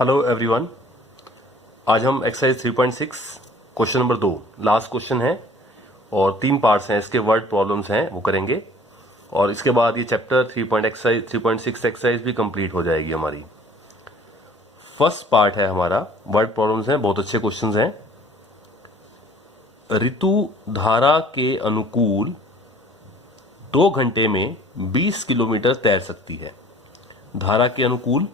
Hello everyone. आज हम exercise 3.6 question number 2 last question है और 3 पार्ट्स हैं, इसके वर्ड प्रॉब्लम्स हैं वो करेंगे और इसके बाद ये चैप्टर 3.6 एक्सरसाइज भी कंप्लीट हो जाएगी हमारी। फर्स्ट पार्ट है हमारा, वर्ड प्रॉब्लम्स हैं, बहुत अच्छे क्वेश्चंस हैं। ऋतु धारा के अनुकूल 2 घंटे में 20 किलोमीटर तैर सकती है। धारा के अनुकूल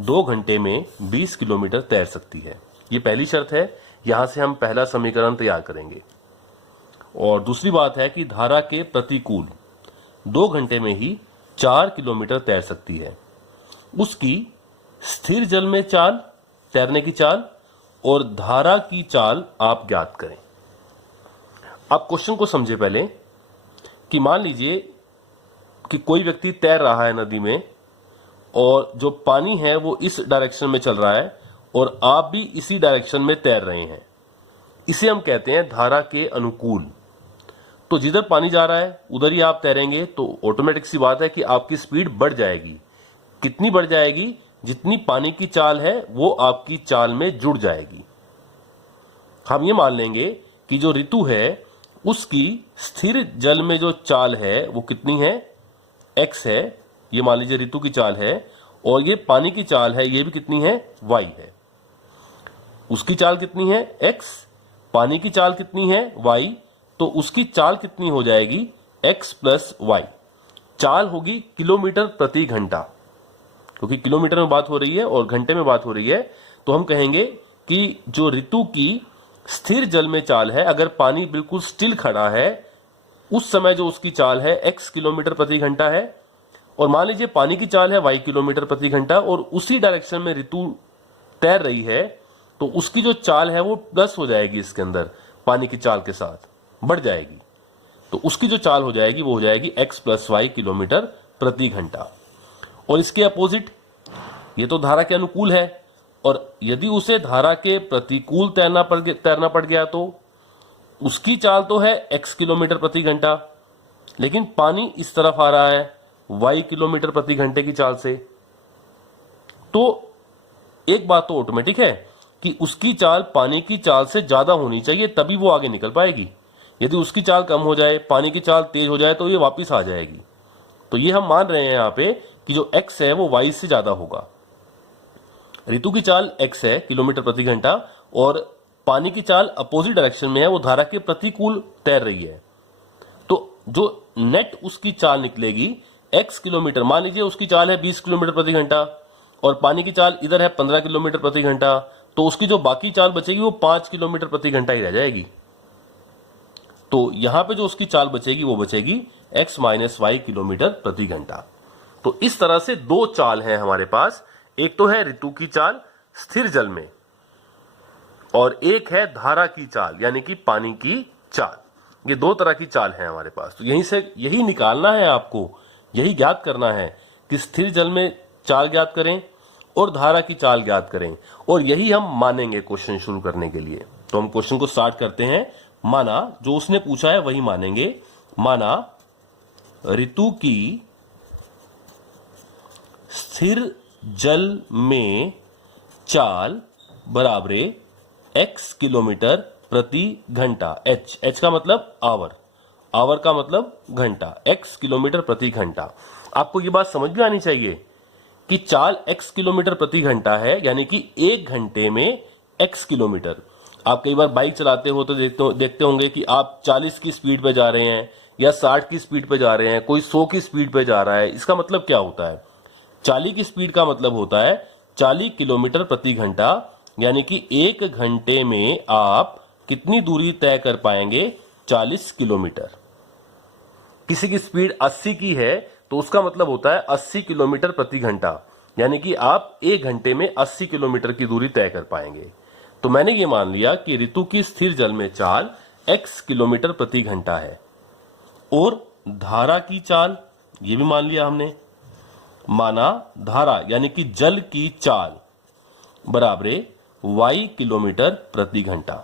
2 घंटे में 20 किलोमीटर तैर सकती है, ये पहली शर्त है। यहां से हम पहला समीकरण तैयार करेंगे। और दूसरी बात है कि धारा के प्रतिकूल 2 घंटे में ही 4 किलोमीटर तैर सकती है। उसकी स्थिर जल में चाल, तैरने की चाल और धारा की चाल आप ज्ञात करें। आप क्वेश्चन को समझे पहले कि मान लीजिए कि कोई व्यक्ति तैर रहा है नदी में और जो पानी है वो इस डायरेक्शन में चल रहा है और आप भी इसी डायरेक्शन में तैर रहे हैं। इसे हम कहते हैं धारा के अनुकूल। तो जिधर पानी जा रहा है उधर ही आप तैरेंगे तो ऑटोमेटिक सी बात है कि आपकी स्पीड बढ़ जाएगी। कितनी बढ़ जाएगी? जितनी पानी की चाल है वो आपकी चाल में जुड़ जाएगी। हम ये मान लेंगे कि जो ऋतु है उसकी स्थिर जल में जो चाल है वो कितनी है? x है। ये मान लीजिए ऋतु की चाल है और ये पानी की चाल है, ये भी कितनी है? y है। उसकी चाल कितनी है? x। पानी की चाल कितनी है? y। तो उसकी चाल कितनी हो जाएगी? x plus y। चाल होगी किलोमीटर प्रति घंटा, क्योंकि किलोमीटर में बात हो रही है और घंटे में बात हो रही है। तो हम कहेंगे कि जो ऋतु की स्थिर जल में चाल है, अगर पानी बिल्कुल स्टिल खड़ा है उस समय जो उसकी चाल है x किलोमीटर प्रति घंटा है। और मान लीजिए पानी की चाल है y किलोमीटर प्रति घंटा और उसी डायरेक्शन में ऋतु तैर रही है, तो उसकी जो चाल है वो प्लस हो जाएगी, इसके अंदर पानी की चाल के साथ बढ़ जाएगी। तो उसकी जो चाल हो जाएगी वो हो जाएगी x प्लस y किलोमीटर प्रति घंटा। और इसके अपोजिट, ये तो धारा के अनुकूल है और यदि उसे धारा के प्रतिकूल तैरना पड़ गया तो उसकी चाल तो है x किलोमीटर प्रति घंटा, लेकिन पानी इस तरफ आ रहा है y किलोमीटर प्रति घंटे की चाल से। तो एक बात तो ऑटोमेटिक है कि उसकी चाल पानी की चाल से ज्यादा होनी चाहिए, तभी वो आगे निकल पाएगी। यदि उसकी चाल कम हो जाए, पानी की चाल तेज हो जाए तो ये वापस आ जाएगी। तो ये हम मान रहे हैं यहां पे कि जो x है वो y से ज्यादा होगा। ऋतु की चाल x है किलोमीटर प्रति घंटा और पानी की चाल अपोजिट डायरेक्शन में है, वो धारा के प्रतिकूल तैर रही है। तो जो नेट उसकी चाल निकलेगी x किलोमीटर, मान लीजिए उसकी चाल है 20 किलोमीटर प्रति घंटा और पानी की चाल इधर है 15 किलोमीटर प्रति घंटा, तो उसकी जो बाकी चाल बचेगी वो 5 किलोमीटर प्रति घंटा ही रह जाएगी। तो यहां पे जो उसकी चाल बचेगी वो बचेगी x माइनस y किलोमीटर प्रति घंटा। तो इस तरह से 2 चाल हैं हमारे पास, एक तो है ऋतु की चाल स्थिर जल में और एक है धारा की चाल यानी कि पानी की चाल। ये 2 तरह की चाल है हमारे पास। तो यहीं से यही निकालना है आपको, यही ज्ञात करना है कि स्थिर जल में चाल ज्ञात करें और धारा की चाल ज्ञात करें, और यही हम मानेंगे क्वेश्चन शुरू करने के लिए। तो हम क्वेश्चन को स्टार्ट करते हैं। माना जो उसने पूछा है वही मानेंगे। माना ऋतु की स्थिर जल में चाल बराबर x किलोमीटर प्रति घंटा। h का मतलब आवर, आवर का मतलब घंटा, x किलोमीटर प्रति घंटा। आपको ये बात समझ में आनी चाहिए कि चाल x किलोमीटर प्रति घंटा है, यानी कि 1 घंटे में x किलोमीटर। आप कई बार बाइक चलाते हो तो देखते होंगे कि आप 40 की स्पीड पे जा रहे हैं या 60 की स्पीड पे जा रहे हैं, कोई 100 की स्पीड पे जा रहा है। इसका मतलब क्या होता है? 40 की स्पीड का मतलब होता है 40 किलोमीटर प्रति घंटा, यानी कि 1 घंटे में आप कितनी दूरी तय कर पाएंगे? 40 किलोमीटर। किसी की स्पीड 80 की है तो उसका मतलब होता है 80 किलोमीटर प्रति घंटा, यानी कि आप 1 घंटे में 80 किलोमीटर की दूरी तय कर पाएंगे। तो मैंने ये मान लिया कि ऋतु की स्थिर जल में चाल x किलोमीटर प्रति घंटा है और धारा की चाल ये भी मान लिया हमने। माना धारा यानी कि जल की चाल बराबर y किलोमीटर प्रति घंटा।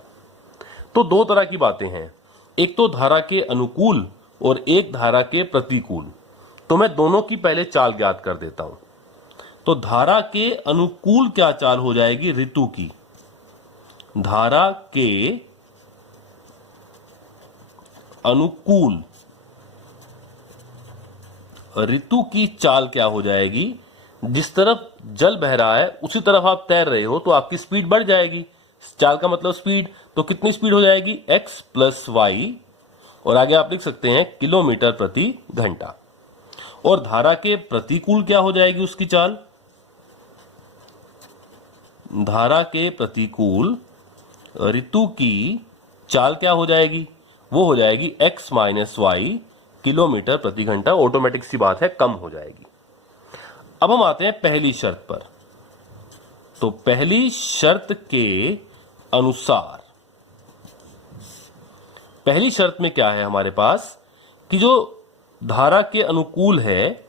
तो 2 तरह की बातें हैं, एक तो धारा के अनुकूल और एक धारा के प्रतिकूल। तो मैं दोनों की पहले चाल ज्ञात कर देता हूं। तो धारा के अनुकूल क्या चाल हो जाएगी? ऋतु की। धारा के अनुकूल ऋतु की चाल क्या हो जाएगी? जिस तरफ जल बह रहा है उसी तरफ आप तैर रहे हो तो आपकी स्पीड बढ़ जाएगी। चाल का मतलब स्पीड, तो कितनी स्पीड हो जाएगी? x प्लस वाई, और आगे आप लिख सकते हैं किलोमीटर प्रति घंटा। और धारा के प्रतिकूल क्या हो जाएगी उसकी चाल? धारा के प्रतिकूल ऋतु की चाल क्या हो जाएगी? वो हो जाएगी x माइनस वाई किलोमीटर प्रति घंटा। ऑटोमेटिक सी बात है, कम हो जाएगी। अब हम आते हैं पहली शर्त पर। तो पहली शर्त के अनुसार, पहली शर्त में क्या है हमारे पास कि जो धारा के अनुकूल है,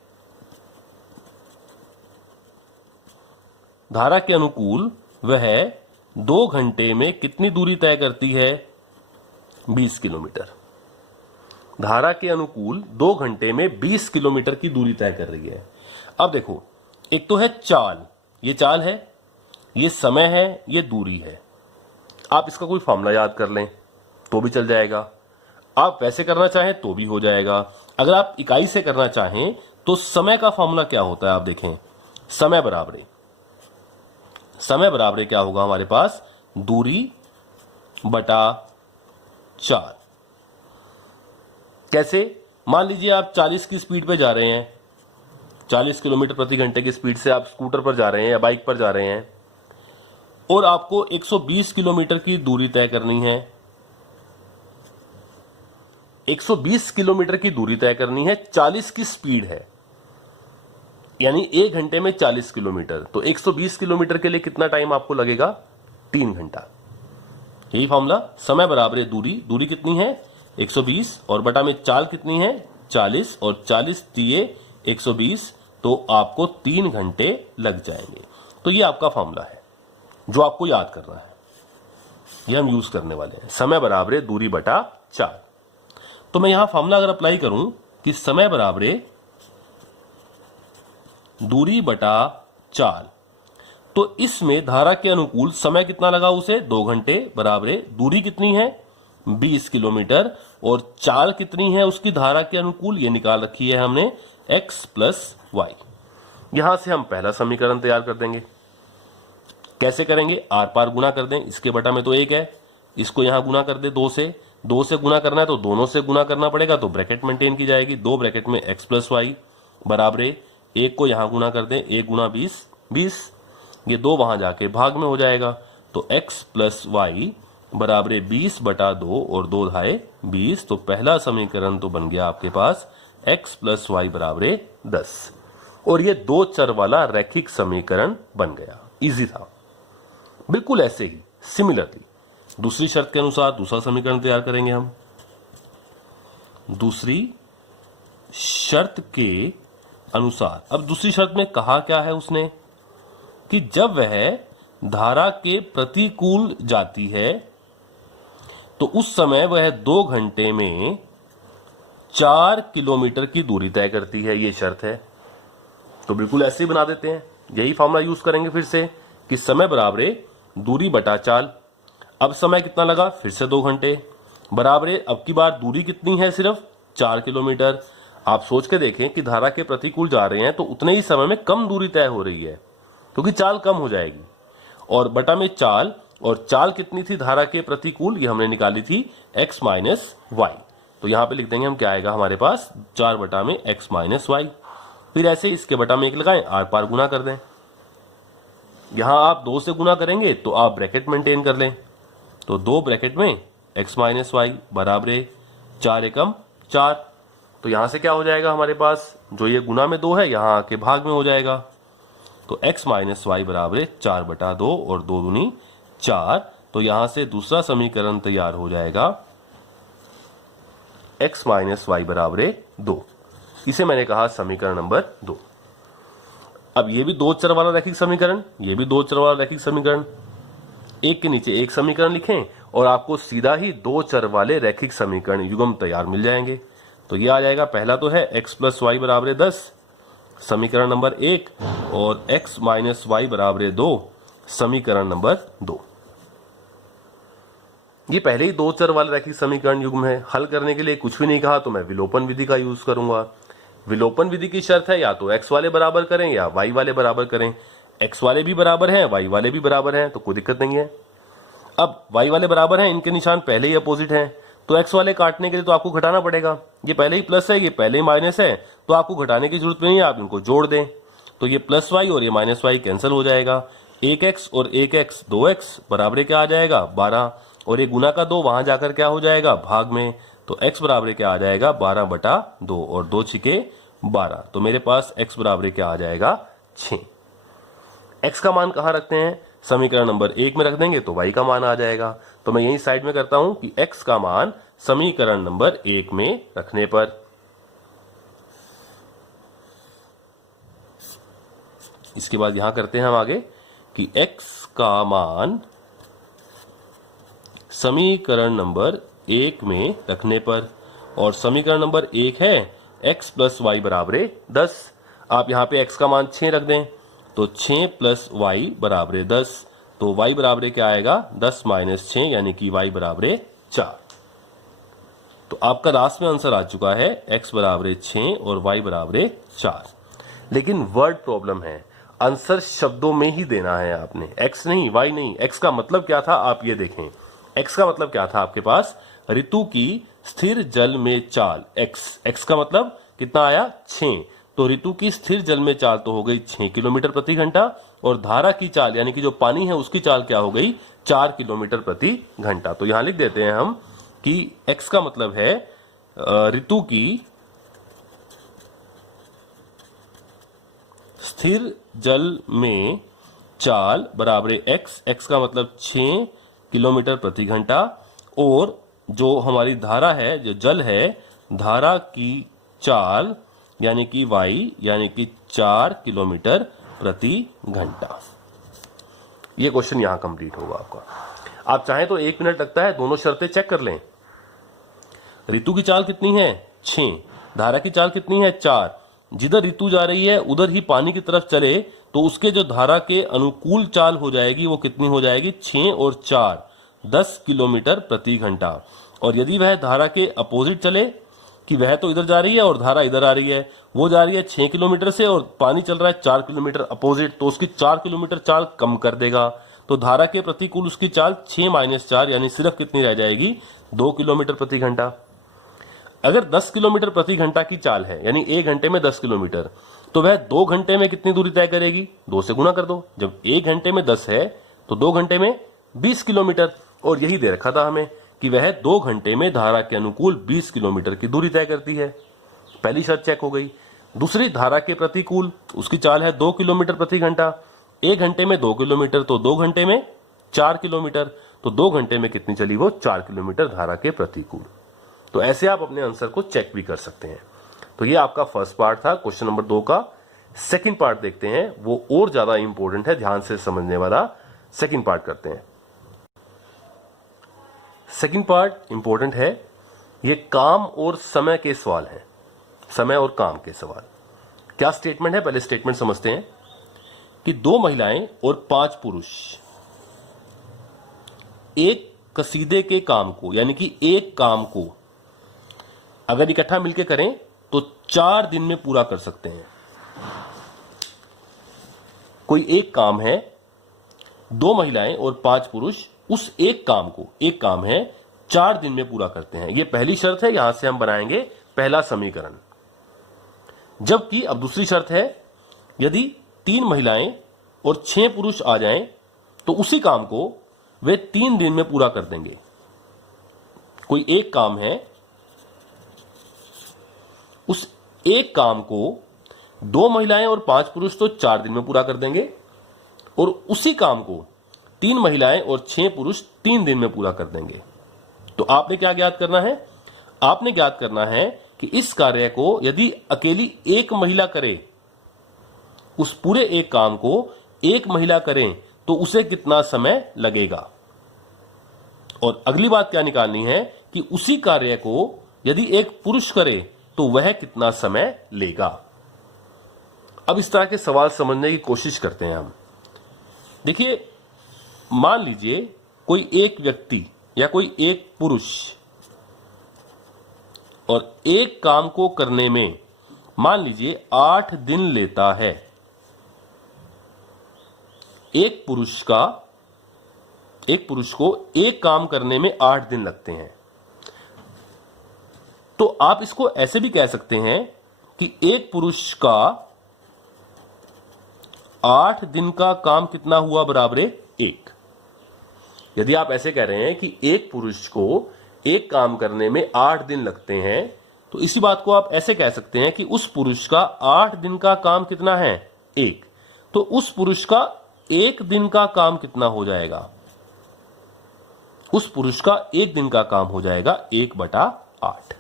धारा के अनुकूल वह 2 घंटे में कितनी दूरी तय करती है? 20 किलोमीटर। धारा के अनुकूल 2 घंटे में 20 किलोमीटर की दूरी तय कर रही है। अब देखो, एक तो है चाल, ये चाल है, ये समय है, ये दूरी है। आप इसका कोई फॉर्मूला याद कर लें तो भी चल जाएगा, आप वैसे करना चाहें तो भी हो जाएगा। अगर आप इकाई से करना चाहें तो समय का फॉर्मूला क्या होता है? आप देखें, समय बराबरे, समय बराबरे क्या होगा हमारे पास? दूरी बटा चाल। कैसे? मान लीजिए आप 40 की स्पीड पे जा रहे हैं, 40 किलोमीटर प्रति घंटे की स्पीड से आप स्कूटर पर जा रहे हैं या बाइक पर जा रहे हैं, और आपको 120 किलोमीटर की दूरी तय करनी है। 120 किलोमीटर की दूरी तय करनी है, 40 की स्पीड है, यानी 1 घंटे में 40 किलोमीटर। तो 120 किलोमीटर के लिए कितना टाइम आपको लगेगा? 3 घंटा। यही फॉर्मूला, समय बराबर दूरी, दूरी कितनी है? 120, और बटा में चाल कितनी है? 40, और 40 दिए 120, तो आपको 3 घंटे लग जाएंगे। तो ये आपका फॉर्मूला है जो आपको याद करना है, ये हम यूज करने वाले हैं। समय बराबर दूरी बटा चाल। तो मैं यहां फॉर्मूला अगर अप्लाई करूं कि समय बराबर दूरी बटा चाल, तो इसमें धारा के अनुकूल समय कितना लगा उसे? 2 घंटे बराबर दूरी कितनी है? 20 किलोमीटर, और चाल कितनी है उसकी धारा के अनुकूल? ये निकाल रखी है हमने, x प्लस वाई। यहां से हम पहला समीकरण तैयार कर देंगे। कैसे करेंगे? आर पार गुणा कर दें, इसके बटा में तो 1 है, इसको यहां गुणा कर दे 2 से। 2 से गुणा करना है तो दोनों से गुणा करना पड़ेगा, तो ब्रैकेट मेंटेन की जाएगी। 2 ब्रैकेट में x प्लस वाई बराबर 1 को यहां गुणा कर दें, 1 गुणा 20, 20, ये 2 वहां जाके भाग में हो जाएगा। तो x प्लस वाई बराबर 20 बटा 2, और 2 धाए 20। तो पहला समीकरण तो बन गया आपके पास x प्लस वाई बराबर 10, और ये 2 चर वाला रैखिक समीकरण बन गया। इजी था। बिल्कुल ऐसे ही सिमिलरली दूसरी शर्त के अनुसार दूसरा समीकरण तैयार करेंगे हम। दूसरी शर्त के अनुसार, अब दूसरी शर्त में कहा क्या है उसने कि जब वह धारा के प्रतिकूल जाती है तो उस समय वह 2 घंटे में 4 किलोमीटर की दूरी तय करती है। ये शर्त है, तो बिल्कुल ऐसे ही बना देते हैं। यही फॉर्मूला यूज करेंगे फिर से कि समय बराबर दूरी बटा चाल। अब समय कितना लगा? फिर से 2 घंटे बराबर, अब की बार दूरी कितनी है? सिर्फ 4 किलोमीटर। आप सोच के देखें कि धारा के प्रतिकूल जा रहे हैं तो उतने ही समय में कम दूरी तय हो रही है, क्योंकि चाल कम हो जाएगी। और बटा में चाल, और चाल कितनी थी धारा के प्रतिकूल? ये हमने निकाली थी x माइनस वाई। तो यहां पे लिख देंगे हम, क्या आएगा हमारे पास? 4 बटा में x माइनस वाई। फिर ऐसे इसके बटा में 1 लगाएं, आर पार गुणा कर दें। यहां आप 2 से गुणा करेंगे तो आप ब्रैकेट मेंटेन कर लें, तो 2 ब्रैकेट में x माइनस वाई बराबर 4 एकम 4। तो यहां से क्या हो जाएगा हमारे पास? जो ये गुणा में 2 है यहां आके भाग में हो जाएगा। तो x माइनस वाई बराबर 4 बटा 2, और 2 दूनी 4। तो यहां से दूसरा समीकरण तैयार हो जाएगा x माइनस वाई बराबर 2। इसे मैंने कहा समीकरण नंबर 2। अब ये भी 2 चर वाला रैखिक समीकरण, ये भी 2 चर वाला रैखिक समीकरण, एक के नीचे एक समीकरण लिखें और आपको सीधा ही 2 चर वाले रैखिक समीकरण युग्म तैयार मिल जाएंगे। तो ये आ जाएगा, पहला तो है x प्लस वाई बराबर 10, समीकरण नंबर 1 और x माइनस वाई बराबर है 2 समीकरण नंबर 2। ये पहले ही दो चर वाला रैखिक समीकरण युग्म है। हल करने के लिए कुछ भी नहीं कहा तो मैं विलोपन विधि का यूज करूंगा। विलोपन विधि की शर्त है या तो x वाले बराबर करें या y वाले बराबर करें। x वाले भी बराबर हैं, y वाले भी बराबर हैं, तो कोई दिक्कत नहीं है। अब y वाले बराबर हैं, इनके निशान पहले ही अपोजिट हैं, तो x वाले काटने के लिए तो आपको घटाना पड़ेगा। ये पहले ही प्लस है, ये पहले ही माइनस है, तो आपको घटाने की जरूरत नहीं है, आप इनको जोड़ दें। तो ये प्लस y और ये माइनस y कैंसिल हो जाएगा। 1x और 1x 2x बराबर क्या आ जाएगा 12, और ये गुना का 2 वहां जाकर क्या हो जाएगा भाग में, तो x बराबर क्या आ जाएगा 12/2 और 2 छिके 12, तो मेरे पास x बराबर क्या आ जाएगा 6। x का मान कहां रखते हैं, समीकरण नंबर 1 में रख देंगे तो y का मान आ जाएगा। तो मैं यही साइड में करता हूं कि x का मान समीकरण नंबर 1 में रखने पर, इसके बाद यहां करते हैं हम आगे कि x का मान समीकरण नंबर 1 में रखने पर, और समीकरण नंबर 1 है x प्लस वाई बराबर 10। आप यहां पे x का मान 6 रख दें तो 6 प्लस वाई बराबर 10, तो y बराबर क्या आएगा 10 माइनस 6 यानी कि y बराबर 4। तो आपका लास्ट में आंसर आ चुका है x बराबर 6 और y बराबर 4। लेकिन वर्ड प्रॉब्लम है, आंसर शब्दों में ही देना है आपने, x नहीं y नहीं। x का मतलब क्या था आप ये देखें, x का मतलब क्या था आपके पास, ऋतु की स्थिर जल में चाल x का मतलब कितना आया 6, तो ऋतु की स्थिर जल में चाल तो हो गई 6 किलोमीटर प्रति घंटा, और धारा की चाल यानी कि जो पानी है उसकी चाल क्या हो गई 4 किलोमीटर प्रति घंटा। तो यहां लिख देते हैं हम कि x का मतलब है ऋतु की स्थिर जल में चाल बराबर x का मतलब 6 किलोमीटर प्रति घंटा, और जो हमारी धारा है, जो जल है, धारा की चाल यानी कि y यानी कि 4 किलोमीटर प्रति घंटा। ये क्वेश्चन यहां कंप्लीट होगा आपका। आप चाहें तो 1 मिनट लगता है, दोनों शर्तें चेक कर लें। ऋतु की चाल कितनी है 6, धारा की चाल कितनी है 4। जिधर ऋतु जा रही है उधर ही पानी की तरफ चले तो उसके जो धारा के अनुकूल चाल हो जाएगी वो कितनी हो जाएगी 6 और 4 10 किलोमीटर प्रति घंटा। और यदि वह धारा के अपोजिट चले कि वह तो इधर जा रही है और धारा इधर आ रही है, वो जा रही है 6 किलोमीटर से और पानी चल रहा है 4 किलोमीटर अपोजिट, तो उसकी 4 किलोमीटर चाल कम कर देगा, तो धारा के प्रतिकूल उसकी चाल 6 माइनस 4 यानी सिर्फ कितनी रह जाएगी 2 किलोमीटर प्रति घंटा। अगर 10 किलोमीटर प्रति घंटा की चाल है यानी 1 घंटे में 10 किलोमीटर, तो वह 2 घंटे में कितनी दूरी तय करेगी, 2 से गुना कर दो। जब 1 घंटे में 10 है तो 2 घंटे में 20 किलोमीटर, और यही दे रखा था हमें कि वह 2 घंटे में धारा के अनुकूल 20 किलोमीटर की दूरी तय करती है। पहली शर्त चेक हो गई। दूसरी, धारा के प्रतिकूल उसकी चाल है 2 किलोमीटर प्रति घंटा। 1 घंटे में 2 किलोमीटर तो 2 घंटे में 4 किलोमीटर, तो 2 घंटे में कितनी चली वो 4 किलोमीटर धारा के प्रतिकूल। तो ऐसे आप अपने आंसर को चेक भी कर सकते हैं। तो ये आपका फर्स्ट पार्ट था क्वेश्चन नंबर 2 का। सेकंड पार्ट देखते हैं, वो और ज्यादा इंपॉर्टेंट है, ध्यान से समझने वाला। सेकंड पार्ट करते हैं। सेकंड पार्ट इंपॉर्टेंट है, ये काम और समय के सवाल हैं, समय और काम के सवाल। क्या स्टेटमेंट है, पहले स्टेटमेंट समझते हैं कि 2 महिलाएं और 5 पुरुष एक कसीदे के काम को यानी कि एक काम को अगर इकट्ठा मिलकर करें तो 4 दिन में पूरा कर सकते हैं। कोई एक काम है, 2 महिलाएं और 5 पुरुष उस एक काम है 4 दिन में पूरा करते हैं। यह पहली शर्त है, यहां से हम बनाएंगे पहला समीकरण। जबकि अब दूसरी शर्त है, यदि 3 महिलाएं और 6 पुरुष आ जाएं तो उसी काम को वे 3 दिन में पूरा कर देंगे। कोई एक काम है, उस एक काम को 2 महिलाएं और 5 पुरुष तो 4 दिन में पूरा कर देंगे, और उसी काम को 3 महिलाएं और 6 पुरुष 3 दिन में पूरा कर देंगे। तो आपने क्या ज्ञात करना है, आपने ज्ञात करना है कि इस कार्य को यदि अकेली एक महिला करे, उस पूरे एक काम को एक महिला करें तो उसे कितना समय लगेगा। और अगली बात क्या निकालनी है कि उसी कार्य को यदि एक पुरुष करे तो वह कितना समय लेगा। अब इस तरह के सवाल समझने की कोशिश करते हैं हम। देखिए, मान लीजिए कोई एक व्यक्ति या कोई एक पुरुष और एक काम को करने में मान लीजिए 8 दिन लेता है। एक पुरुष को एक काम करने में 8 दिन लगते हैं। तो आप इसको ऐसे भी कह सकते हैं कि एक पुरुष का 8 दिन का काम कितना हुआ, बराबर 1। यदि आप ऐसे कह रहे हैं कि एक पुरुष को एक काम करने में 8 दिन लगते हैं, तो इसी बात को आप ऐसे कह सकते हैं कि उस पुरुष का 8 दिन का काम कितना है, 1। तो उस पुरुष का 1 दिन का काम कितना हो जाएगा, उस पुरुष का 1 दिन का काम हो जाएगा 1/8।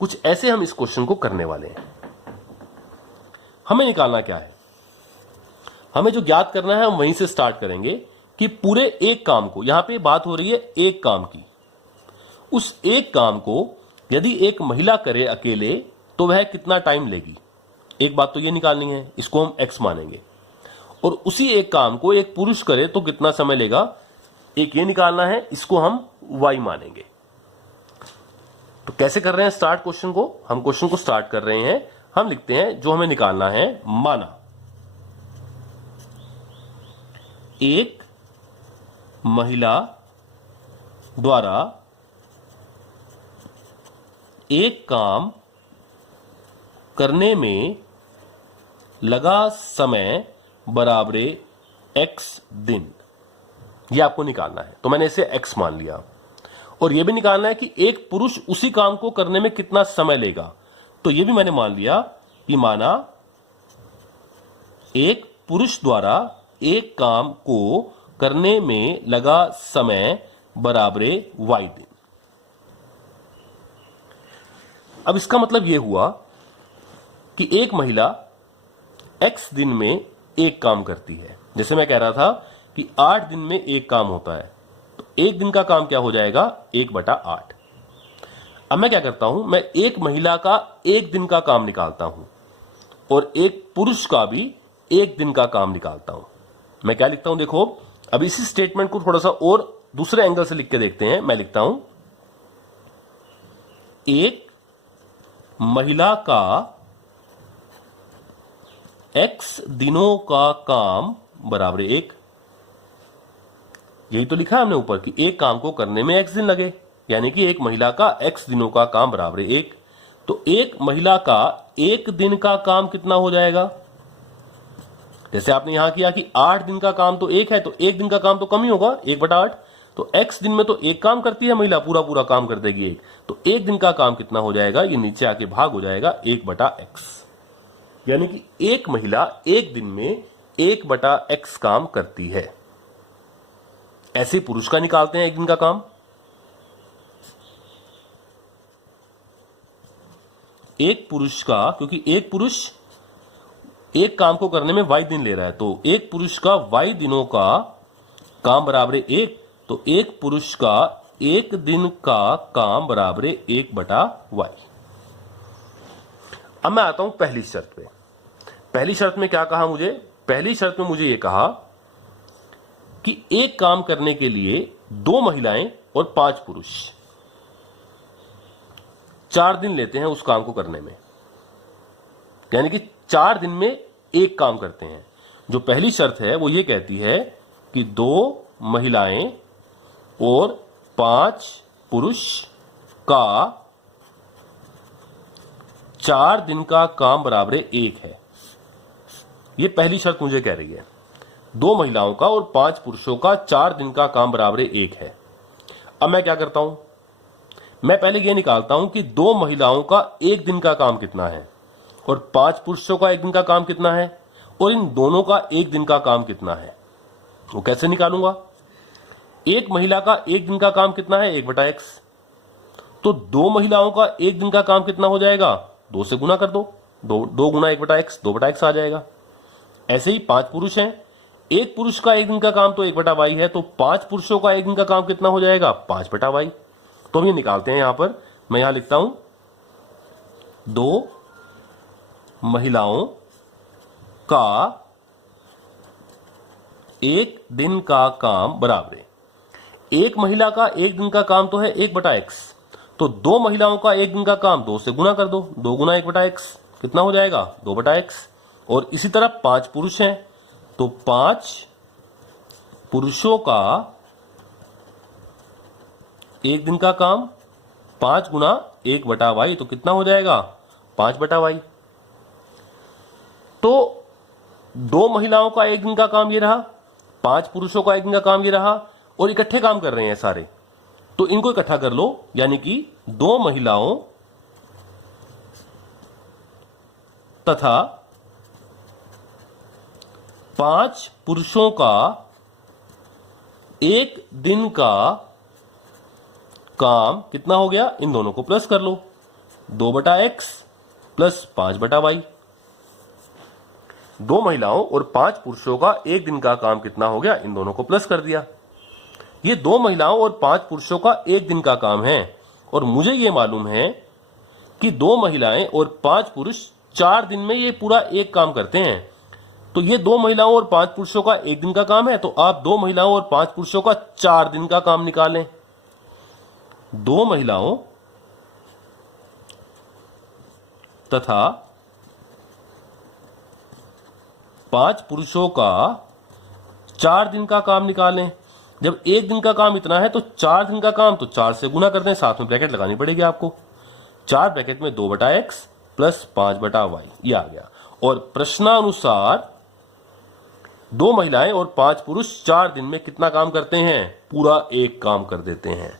कुछ ऐसे हम इस क्वेश्चन को करने वाले हैं। हमें निकालना क्या है, हमें जो ज्ञात करना है हम वहीं से स्टार्ट करेंगे कि पूरे एक काम को, यहां पे बात हो रही है एक काम की, उस एक काम को यदि एक महिला करे अकेले तो वह कितना टाइम लेगी। एक बात तो ये निकालनी है, इसको हम x मानेंगे। और उसी एक काम को एक पुरुष करे तो कितना समय लेगा, एक ये निकालना है, इसको हम y मानेंगे। तो कैसे कर रहे हैं स्टार्ट क्वेश्चन को, हम क्वेश्चन को स्टार्ट कर रहे हैं। हम लिखते हैं जो हमें निकालना है, माना एक महिला द्वारा एक काम करने में लगा समय बराबर x दिन। ये आपको निकालना है, तो मैंने इसे x मान लिया। और यह भी निकालना है कि एक पुरुष उसी काम को करने में कितना समय लेगा, तो यह भी मैंने मान लिया कि माना एक पुरुष द्वारा एक काम को करने में लगा समय बराबर y दिन। अब इसका मतलब यह हुआ कि एक महिला x दिन में एक काम करती है। जैसे मैं कह रहा था कि 8 दिन में एक काम होता है, तो एक दिन का काम क्या हो जाएगा, 1/8। अब मैं क्या करता हूं, मैं एक महिला का एक दिन का काम निकालता हूं और एक पुरुष का भी एक दिन का काम निकालता हूं। मैं क्या लिखता हूं, देखो अब इसी स्टेटमेंट को थोड़ा सा और दूसरे एंगल से लिख के देखते हैं। मैं लिखता हूं एक महिला का x दिनों का काम बराबर 1। यही तो लिखा है हमने ऊपर कि एक काम को करने में x दिन लगे, यानी कि एक महिला का x दिनों का काम बराबर 1। तो एक महिला का एक दिन का काम कितना हो जाएगा, जैसे आपने यहां किया कि 8 दिन का काम तो 1 है, तो एक दिन का काम तो कम ही होगा, 1/8। तो x दिन में तो एक काम करती है महिला, पूरा पूरा काम कर देगी एक, तो एक दिन का काम कितना हो जाएगा, ये नीचे आके भाग हो जाएगा 1/x। यानी कि एक महिला एक दिन में 1/x काम करती है। ऐसे पुरुष का निकालते हैं एक दिन का काम। एक पुरुष का, क्योंकि एक पुरुष एक काम को करने में y दिन ले रहा है, तो एक पुरुष का y दिनों का काम बराबर 1, तो एक पुरुष का एक दिन का काम बराबर 1/y। अब मैं आता हूं पहली शर्त पे। पहली शर्त में क्या कहा मुझे, पहली शर्त में मुझे यह कहा कि एक काम करने के लिए 2 महिलाएं और 5 पुरुष 4 दिन लेते हैं उस काम को करने में, यानी कि 4 दिन में एक काम करते हैं। जो पहली शर्त है वो ये कहती है कि 2 महिलाएं और 5 पुरुष का 4 दिन का काम बराबर 1 है। ये पहली शर्त मुझे कह रही है 2 महिलाओं का और 5 पुरुषों का 4 दिन का काम बराबर 1 है। अब मैं क्या करता हूं, मैं पहले ये निकालता हूं कि 2 महिलाओं का एक दिन का काम कितना है और 5 पुरुषों का एक दिन का काम कितना है और इन दोनों का एक दिन का काम कितना है। वो कैसे निकालूंगा, एक महिला का एक दिन का काम कितना है, 1/x। तो 2 महिलाओं का एक दिन का काम कितना हो जाएगा, 2 से गुना कर दो, 2 गुना 1/x, 2/x आ जाएगा। ऐसे ही 5 पुरुष हैं, एक पुरुष का एक दिन का काम तो 1/y है, तो 5 पुरुषों का एक दिन का काम कितना हो जाएगा, 5/y। तो हम ये निकालते हैं। यहां पर मैं यहां लिखता हूं 2 महिलाओं का एक दिन का काम बराबर है, एक महिला का एक दिन का काम तो है 1/x, तो 2 महिलाओं का एक दिन का काम 2 से गुना कर दो, 2 गुना 1/x कितना हो जाएगा 2/x। और इसी तरह 5 पुरुष हैं तो 5 पुरुषों का एक दिन का काम 5 गुना 1/y तो कितना हो जाएगा 5/y। तो 2 महिलाओं का एक दिन का काम ये रहा, 5 पुरुषों का एक दिन का काम ये रहा, और इकट्ठे काम कर रहे हैं सारे, तो इनको इकट्ठा कर लो, यानी कि 2 महिलाओं तथा 5 पुरुषों का एक दिन का काम कितना हो गया, इन दोनों को प्लस कर लो, 2/x प्लस 5/y। 2 महिलाओं और 5 पुरुषों का एक दिन का काम कितना हो गया, इन दोनों को प्लस कर दिया। ये 2 महिलाओं और 5 पुरुषों का एक दिन का काम है, और मुझे ये मालूम है कि 2 महिलाएं और 5 पुरुष 4 दिन में ये पूरा एक काम करते हैं। तो ये 2 महिलाओं और 5 पुरुषों का एक दिन का काम है, तो आप 2 महिलाओं और 5 पुरुषों का 4 दिन का काम निकालें। 2 महिलाओं तथा 5 पुरुषों का 4 दिन का काम निकालें। जब एक दिन का काम इतना है तो 4 दिन का काम तो 4 से गुना कर दें, साथ में ब्रैकेट लगानी पड़ेगी आपको, 4 ब्रैकेट में 2/x प्लस 5/y ये आ गया। और प्रश्नानुसार 2 महिलाएं और 5 पुरुष 4 दिन में कितना काम करते हैं, पूरा एक काम कर देते हैं।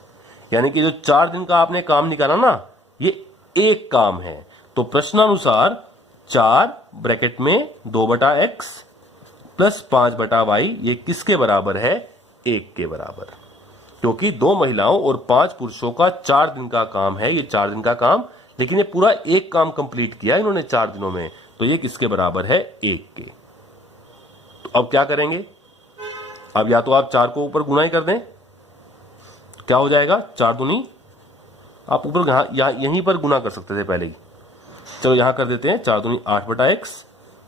यानी कि जो 4 दिन का आपने काम निकाला ना, ये एक काम है। तो प्रश्नानुसार 4 ब्रैकेट में 2/x प्लस 5/y ये किसके बराबर है, 1 के बराबर, क्योंकि 2 महिलाओं और 5 पुरुषों का 4 दिन का काम है, ये 4 दिन का काम, लेकिन ये पूरा एक काम कंप्लीट किया इन्होंने 4 दिनों में, तो ये किसके बराबर है, 1 के। तो अब क्या करेंगे, अब या तो आप 4 को ऊपर गुना ही कर दें, क्या हो जाएगा 4 दूनी, आप ऊपर यहीं पर गुना कर सकते थे पहले ही, चलो यहां कर देते हैं, 4 दूनी 8/x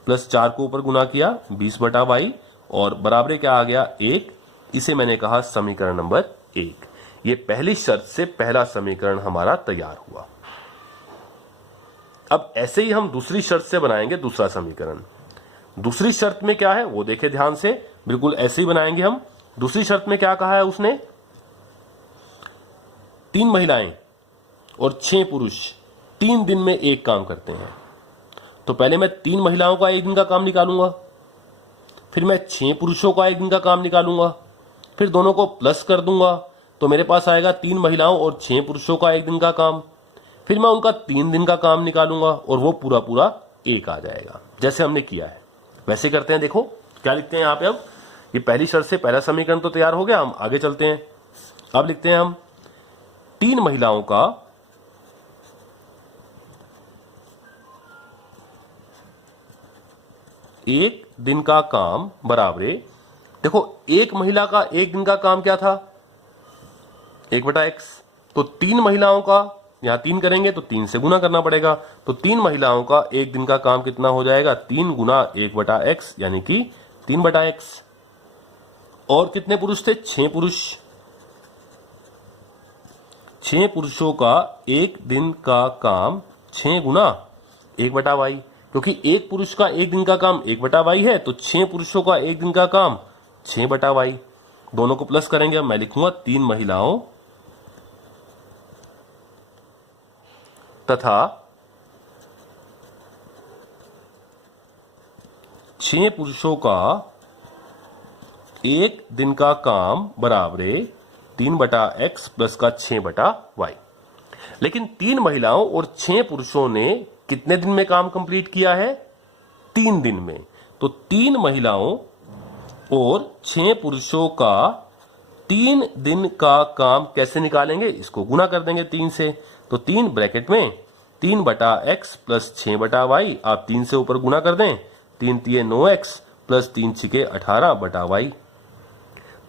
प्लस 4 को ऊपर गुना किया 20/y, और बराबर क्या आ गया 1। इसे मैंने कहा समीकरण नंबर 1। ये पहली शर्त से पहला समीकरण हमारा तैयार हुआ। अब ऐसे ही हम दूसरी शर्त से बनाएंगे दूसरा समीकरण। दूसरी शर्त में क्या है वो देखें ध्यान से, बिल्कुल ऐसे ही बनाएंगे हम। दूसरी शर्त में क्या कहा है उसने, 3 महिलाएं और 6 पुरुष 3 दिन में एक काम करते हैं। तो पहले मैं 3 महिलाओं का एक दिन का काम निकालूंगा, फिर मैं 6 पुरुषों का एक दिन का काम निकालूंगा, फिर दोनों को प्लस कर दूंगा, तो मेरे पास आएगा 3 महिलाओं और 6 पुरुषों का एक दिन का काम, फिर मैं उनका 3 दिन का काम निकालूंगा, और वो पूरा पूरा एक आ जाएगा, जैसे हमने किया है वैसे करते हैं। देखो क्या लिखते हैं यहाँ पे, अब ये पहली शर्त से पहला समीकरण तो तैयार हो गया, हम आगे चलते हैं। अब लिखते हैं हम 3 महिलाओं का एक दिन का काम बराबर, देखो एक महिला का एक दिन का काम क्या था 1/x, तो 3 महिलाओं का यहां 3 करेंगे तो 3 से गुना करना पड़ेगा, तो 3 महिलाओं का एक दिन का काम कितना हो जाएगा 3 गुना 1/x यानी कि 3/x। और कितने पुरुष थे 6 पुरुष, 6 पुरुषों का एक दिन का काम 6 गुना 1/y, क्योंकि एक पुरुष का एक दिन का काम 1/y है, तो 6 पुरुषों का एक दिन का काम 6/y। दोनों को प्लस करेंगे, मैं लिखूंगा 3 महिलाओं तथा 6 पुरुषों का एक दिन का काम बराबर 3/x प्लस का 6/y। लेकिन 3 महिलाओं और 6 पुरुषों ने कितने दिन में काम कंप्लीट किया है 3 दिन में, तो 3 महिलाओं और 6 पुरुषों का 3 दिन का काम कैसे निकालेंगे, इसको गुना कर देंगे 3 से, तो 3 ब्रैकेट में 3/x प्लस 6/y, आप 3 से ऊपर गुना कर दें, 3 तिये 9x प्लस 3 छिके 18/y।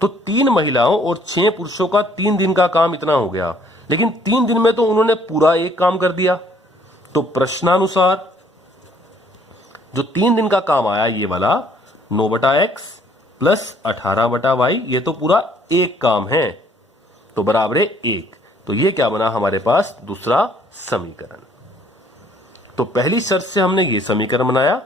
तो 3 महिलाओं और 6 पुरुषों का 3 दिन का काम इतना हो गया, लेकिन 3 दिन में तो उन्होंने पूरा एक काम कर दिया। तो प्रश्नानुसार जो 3 दिन का काम आया ये वाला 9/x प्लस 18/y, ये तो पूरा एक काम है, तो बराबर है 1। तो ये क्या बना हमारे पास, दूसरा समीकरण। तो पहली शर्त से हमने ये समीकरण बनाया,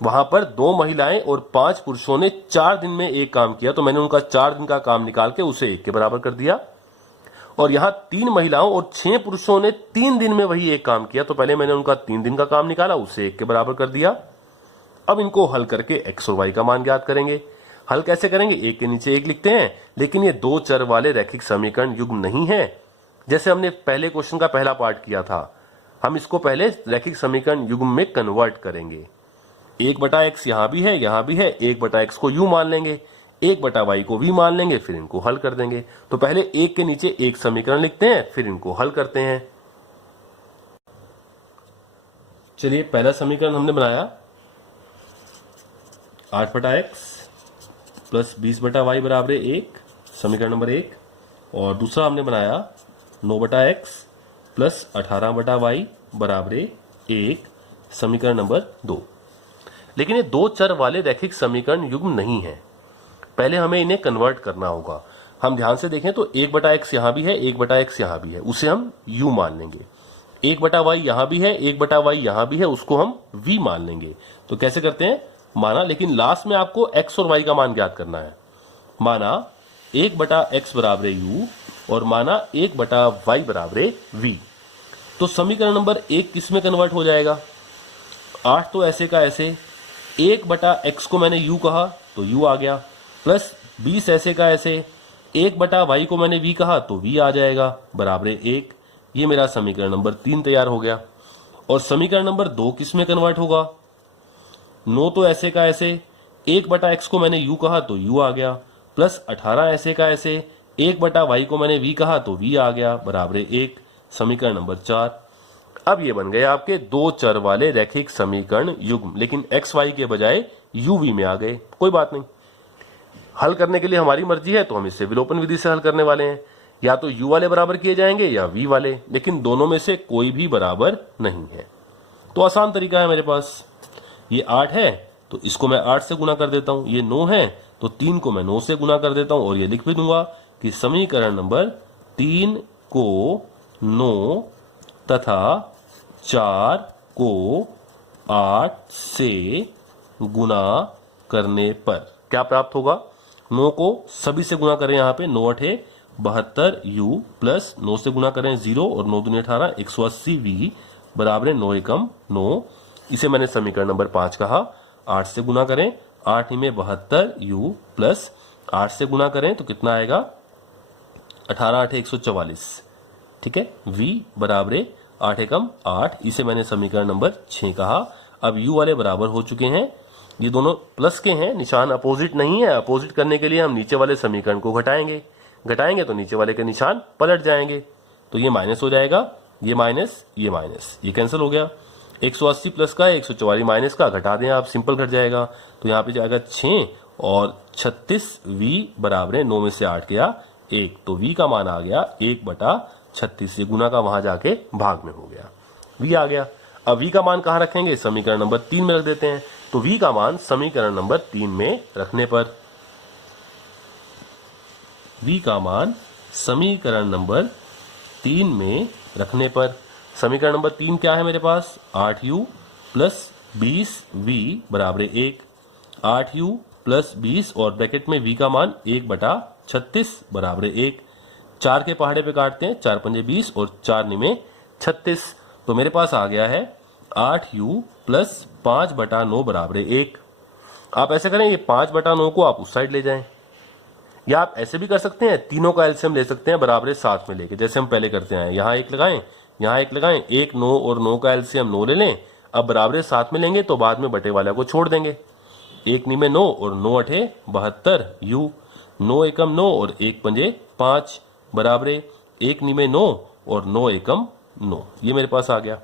वहां पर 2 महिलाएं और 5 पुरुषों ने 4 दिन में एक काम किया, तो मैंने उनका 4 दिन का काम निकाल के उसे 1 के बराबर कर दिया। और यहां 3 महिलाओं और 6 पुरुषों ने 3 दिन में वही एक काम किया, तो पहले मैंने उनका 3 दिन का काम निकाला, उसे 1 के बराबर कर दिया। अब इनको हल करके x और y का मान ज्ञात करेंगे। हल कैसे करेंगे, एक के नीचे एक लिखते हैं, लेकिन ये 2 चर वाले रैखिक समीकरण युग्म नहीं है। जैसे हमने पहले क्वेश्चन का पहला पार्ट किया था, हम इसको पहले रैखिक समीकरण युग्म में कन्वर्ट करेंगे। 1/x यहां भी है, यहां भी है, 1/x को u मान लेंगे, 1/y को v मान लेंगे, फिर इनको हल कर देंगे। तो पहले एक के नीचे एक समीकरण लिखते हैं, फिर इनको हल करते हैं। चलिए, पहला समीकरण हमने बनाया 8/x प्लस 20/y बराबर 1, समीकरण नंबर 1। और दूसरा हमने बनाया 9/x प्लस 18/y बराबर 1, समीकरण नंबर 2। लेकिन ये 2 चर वाले रैखिक समीकरण युग्म नहीं है, पहले हमें इन्हें कन्वर्ट करना होगा। हम ध्यान से देखें तो 1/x यहां भी है, 1/x यहां भी है, उसे हम u मान लेंगे। 1/y यहां भी है, 1/y यहां भी है, उसको हम v मान लेंगे। तो कैसे करते हैं, माना, लेकिन लास्ट में आपको x और y का मान ज्ञात करना है। माना 1/x बराबर u और माना 1/y बराबर v। तो समीकरण नंबर 1 किस में कन्वर्ट हो जाएगा, 8 तो ऐसे का ऐसे, 1/x को मैंने u कहा तो u आ गया, प्लस 20 ऐसे का ऐसे, 1/y को मैंने v कहा तो v आ जाएगा, बराबर 1। ये मेरा समीकरण नंबर 3 तैयार हो गया। और समीकरण नंबर 2 किस में कन्वर्ट होगा, 9 तो ऐसे का ऐसे, 1/x को मैंने u कहा तो u आ गया, प्लस 18 ऐसे का ऐसे, 1/y को मैंने v कहा तो v आ गया, बराबर 1, समीकरण नंबर 4। अब ये बन गए आपके 2 चर वाले रैखिक समीकरण युग्म, लेकिन x y के बजाय u v में आ गए। कोई बात नहीं, हल करने के लिए हमारी मर्जी है, तो हम इसे विलोपन विधि से हल करने वाले हैं। या तो u वाले बराबर किए जाएंगे या v वाले, लेकिन दोनों में से कोई भी बराबर नहीं है। तो आसान तरीका है मेरे पास, ये 8 है तो इसको मैं 8 से गुना कर देता हूं, ये 9 है तो 3 को मैं 9 से गुना कर देता हूं, और ये लिख भी दूंगा कि समीकरण नंबर 3 को 9 तथा 4 को 8 से गुना करने पर क्या प्राप्त होगा। 9 को सभी से गुना करें, यहाँ पे 9 8 72 u प्लस 9 से गुना करें 0 और 9 दूनी 18, 180 v बराबर 9 एकम 9। इसे मैंने समीकरण नंबर 5 कहा। 8 से गुना करें, 8 में 72 u प्लस 8 से गुना करें तो कितना आएगा, 18 8 144, ठीक है। v बराबर 8 एकम 8, इसे मैंने समीकरण नंबर 6 कहा। अब u वाले बराबर हो चुके हैं, ये दोनों प्लस के हैं, निशान अपोजिट नहीं है। अपोजिट करने के लिए हम नीचे वाले समीकरण को घटाएंगे तो नीचे वाले के निशान पलट जाएंगे, तो ये माइनस हो जाएगा, ये माइनस, ये कैंसिल हो गया। 180 प्लस का 144 माइनस का घटा दें आप, सिंपल घट जाएगा, तो यहाँ पे जाएगा 6 और 36 v बराबर 9 में से 8 गया 1, तो v का मान आ गया 1/36, ये गुना का वहां जाके भाग में हो गया, v आ गया। अब v का मान कहाँ रखेंगे, समीकरण नंबर 3 में रख देते हैं। तो v का मान समीकरण नंबर 3 में रखने पर, v का मान समीकरण नंबर 3 में रखने पर, समीकरण नंबर 3 क्या है मेरे पास, 8u प्लस 20v बराबर 1, 8u प्लस 20 और ब्रैकेट में v का मान 1/36 बराबर 1। 4 के पहाड़े पे काटते हैं, 4 पंजे 20 और 4 निमे 36, तो मेरे पास आ गया है 8u प्लस 5/9 बराबर 1। आप ऐसे करें, ये 5/9 को आप उस साइड ले जाएं, या आप ऐसे भी कर सकते हैं, तीनों का एलसीएम ले सकते हैं बराबर साथ में लेके, जैसे हम पहले करते हैं। यहाँ एक लगाएं, यहाँ एक लगाएं, 1 9 और 9 का एलसीएम 9 ले लें। अब बराबर साथ में लेंगे तो बाद में बटे वाला को छोड़ देंगे। 1 नी में 9 और 9 8 72 u, 9 एकम 9 और 1 पंजे 5 बराबर 1 नी में 9 और 9 एकम 9, ये मेरे पास आ गया।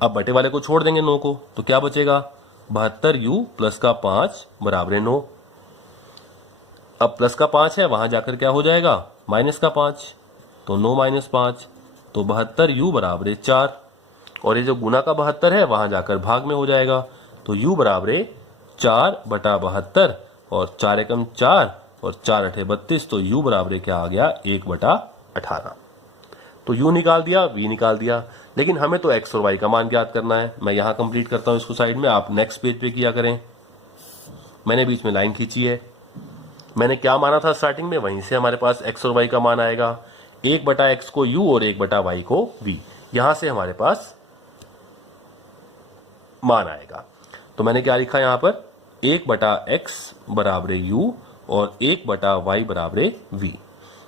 अब बटे वाले को छोड़ देंगे 9 को, तो क्या बचेगा, 72 u प्लस का 5 बराबर 9। अब प्लस का 5 है, वहां जाकर क्या हो जाएगा, माइनस का 5, तो 9 - 5, तो 72 u बराबर 4। और ये जो गुना का 72 है वहां जाकर भाग में हो जाएगा। तो u बराबर 4/72 और 4 एकम 4 और 4 अठे 32, तो u बराबर क्या आ गया 1/18। तो u निकाल दिया, v निकाल दिया, लेकिन हमें तो x और y का मान ज्ञात करना है। मैं यहां कंप्लीट करता हूं इसको साइड में, आप नेक्स्ट पेज पे किया करें। मैंने बीच में लाइन खींची है, मैंने क्या माना था स्टार्टिंग में, वहीं से हमारे पास x और y का मान आएगा। 1/x को u और 1/y को v, यहां से हमारे पास मान आएगा। तो मैंने क्या लिखा यहां पर, 1/x बराबर u और 1/y बराबर v।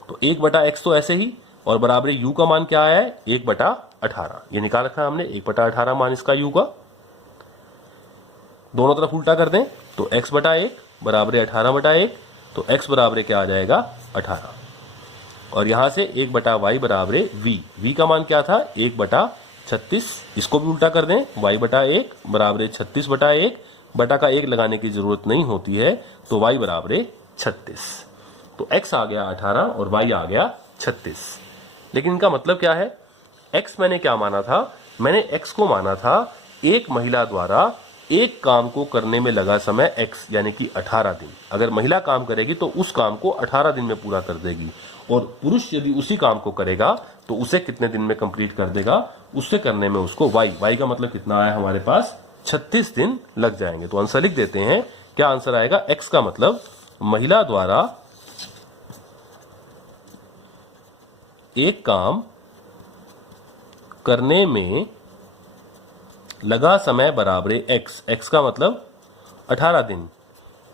तो 1/x तो ऐसे ही, और बराबर u का मान क्या आया है 1/18, ये निकाल रखा है हमने 1/18 मान इसका u का। दोनों तरफ उल्टा कर दें तो x/1 बराबर 18/1, तो x बराबर क्या आ जाएगा 18, और यहां से 1/y बराबर v का मान क्या था 1/36, इसको भी उल्टा कर दें, y/1 बराबर 36/1, बटा का 1 लगाने की जरूरत नहीं होती है, तो y बराबर 36। तो x आ गया 18 और y आ गया 36। लेकिन इनका मतलब क्या है, x मैंने क्या माना था, मैंने x को माना था एक महिला द्वारा एक काम को करने में लगा समय x, यानी कि 18 दिन। अगर महिला काम करेगी तो उस काम को 18 दिन में पूरा कर देगी, और पुरुष यदि उसी काम को करेगा तो उसे कितने दिन में कंप्लीट कर देगा, उससे करने में उसको y का मतलब कितना आया हमारे पास 36 दिन लग जाएंगे। तो आंसर लिख देते हैं, क्या आंसर आएगा, x का मतलब महिला द्वारा एक काम करने में लगा समय बराबर x का मतलब 18 दिन,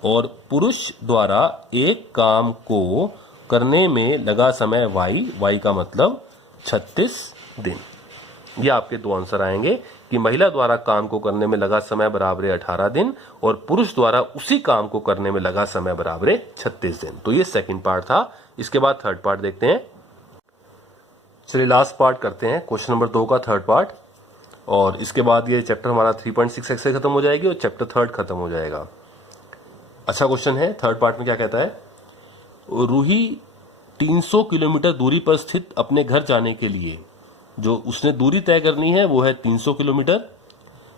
और पुरुष द्वारा एक काम को करने में लगा समय y का मतलब 36 दिन। ये आपके दो आंसर आएंगे कि महिला द्वारा काम को करने में लगा समय बराबर 18 दिन और पुरुष द्वारा उसी काम को करने में लगा समय बराबर 36 दिन। तो ये सेकंड पार्ट था। इसके बाद थर्ड पार्ट देखते हैं। चलिए लास्ट पार्ट करते हैं, क्वेश्चन नंबर 2 का थर्ड पार्ट, और इसके बाद ये चैप्टर हमारा 3.6 एक्सरसाइज खत्म हो जाएगी और चैप्टर थर्ड खत्म हो जाएगा। अच्छा क्वेश्चन है। थर्ड पार्ट में क्या कहता है, रूही 300 किलोमीटर दूरी पर स्थित अपने घर जाने के लिए, जो उसने दूरी तय करनी है वो है 300 किलोमीटर।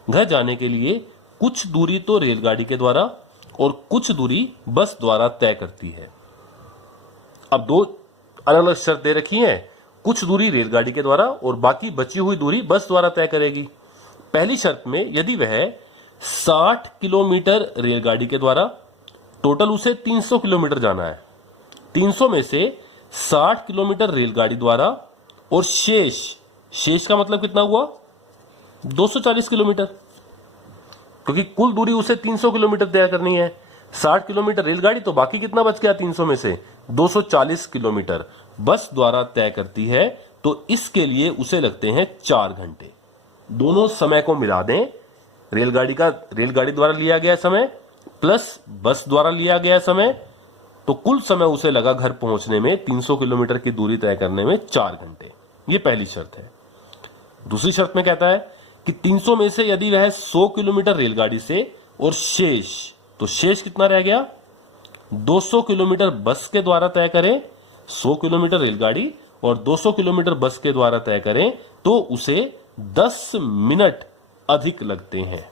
घर जाने के लिए कुछ दूरी तो रेलगाड़ी के द्वारा और कुछ दूरी बस द्वारा तय करती है। अब दो अलग अलग शर्त दे रखी हैं, कुछ दूरी रेलगाड़ी के द्वारा और बाकी बची हुई दूरी बस द्वारा तय करेगी। पहली शर्त में यदि वह 60 किलोमीटर रेलगाड़ी के द्वारा, टोटल उसे 300 किलोमीटर जाना है, 300 में से 60 किलोमीटर रेलगाड़ी द्वारा और शेष का मतलब कितना हुआ 240 किलोमीटर, क्योंकि कुल दूरी उसे 300 किलोमीटर तय करनी है, 60 किलोमीटर रेलगाड़ी, तो बाकी कितना बच गया 300 में से 240 किलोमीटर बस द्वारा तय करती है। तो इसके लिए उसे लगते हैं 4 घंटे। दोनों समय को मिला दें, रेलगाड़ी द्वारा लिया गया समय प्लस बस द्वारा लिया गया समय, तो कुल समय उसे लगा घर पहुंचने में 300 किलोमीटर की दूरी तय करने में 4 घंटे। ये पहली शर्त है। दूसरी शर्त में कहता है कि 300 में से यदि वह 100 किलोमीटर रेलगाड़ी से और तो शेष कितना रह गया 200 किलोमीटर बस के द्वारा तय करें, 100 किलोमीटर रेलगाड़ी और 200 किलोमीटर बस के द्वारा तय करें, तो उसे 10 मिनट अधिक लगते हैं।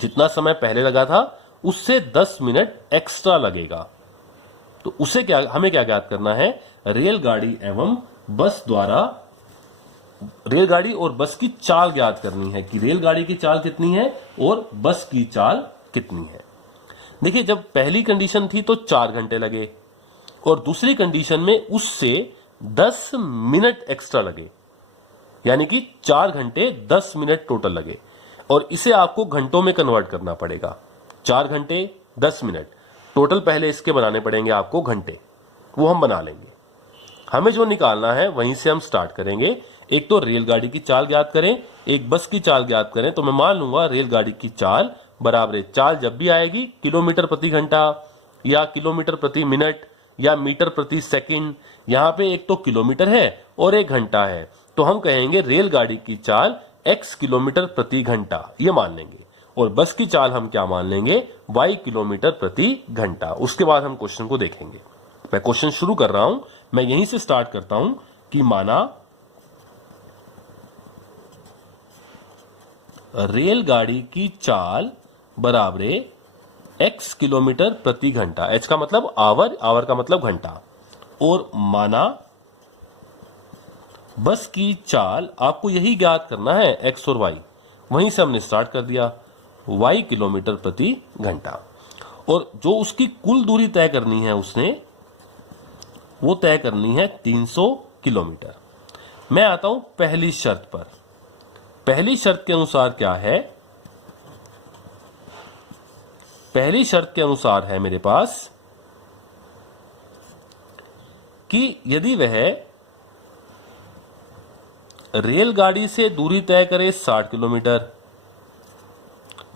जितना समय पहले लगा था उससे 10 मिनट एक्स्ट्रा लगेगा। तो उसे क्या, हमें क्या ज्ञात करना है, रेलगाड़ी एवं बस द्वारा, रेलगाड़ी और बस की चाल ज्ञात करनी है कि रेलगाड़ी की चाल कितनी है और बस की चाल कितनी है। देखिए, जब पहली कंडीशन थी तो 4 घंटे लगे और दूसरी कंडीशन में उससे 10 मिनट एक्स्ट्रा लगे, यानी कि 4 घंटे 10 मिनट टोटल लगे, और इसे आपको घंटों में कन्वर्ट करना पड़ेगा। 4 घंटे 10 मिनट टोटल पहले इसके बनाने पड़ेंगे आपको घंटे, वो हम बना लेंगे। हमें जो निकालना है वहीं से हम स्टार्ट करेंगे। एक तो रेलगाड़ी की चाल ज्ञात करें, एक बस की चाल ज्ञात करें। तो मैं मान लूंगा रेलगाड़ी की चाल बराबर, चाल जब भी आएगी किलोमीटर प्रति घंटा या किलोमीटर प्रति मिनट या मीटर प्रति सेकंड, यहां पे एक तो किलोमीटर है और एक घंटा है, तो हम कहेंगे रेलगाड़ी की चाल x किलोमीटर प्रति घंटा, ये मान लेंगे, और बस की चाल हम क्या मान लेंगे y किलोमीटर प्रति घंटा। उसके बाद हम क्वेश्चन को देखेंगे। मैं क्वेश्चन शुरू कर रहा हूं, मैं यहीं से स्टार्ट करता हूं कि माना रेलगाड़ी की चाल बराबर x किलोमीटर प्रति घंटा। h का मतलब आवर, आवर का मतलब घंटा। और माना बस की चाल, आपको यही ज्ञात करना है x और y। वहीं से हमने स्टार्ट कर दिया, y किलोमीटर प्रति घंटा। और जो उसकी कुल दूरी तय करनी है उसने, वो तय करनी है 300 किलोमीटर। मैं आता हूं पहली शर्त पर। पहली शर्त के अनुसार क्या है? पहली शर्त के अनुसार है मेरे पास कि यदि वह रेलगाड़ी से दूरी तय करे 60 किलोमीटर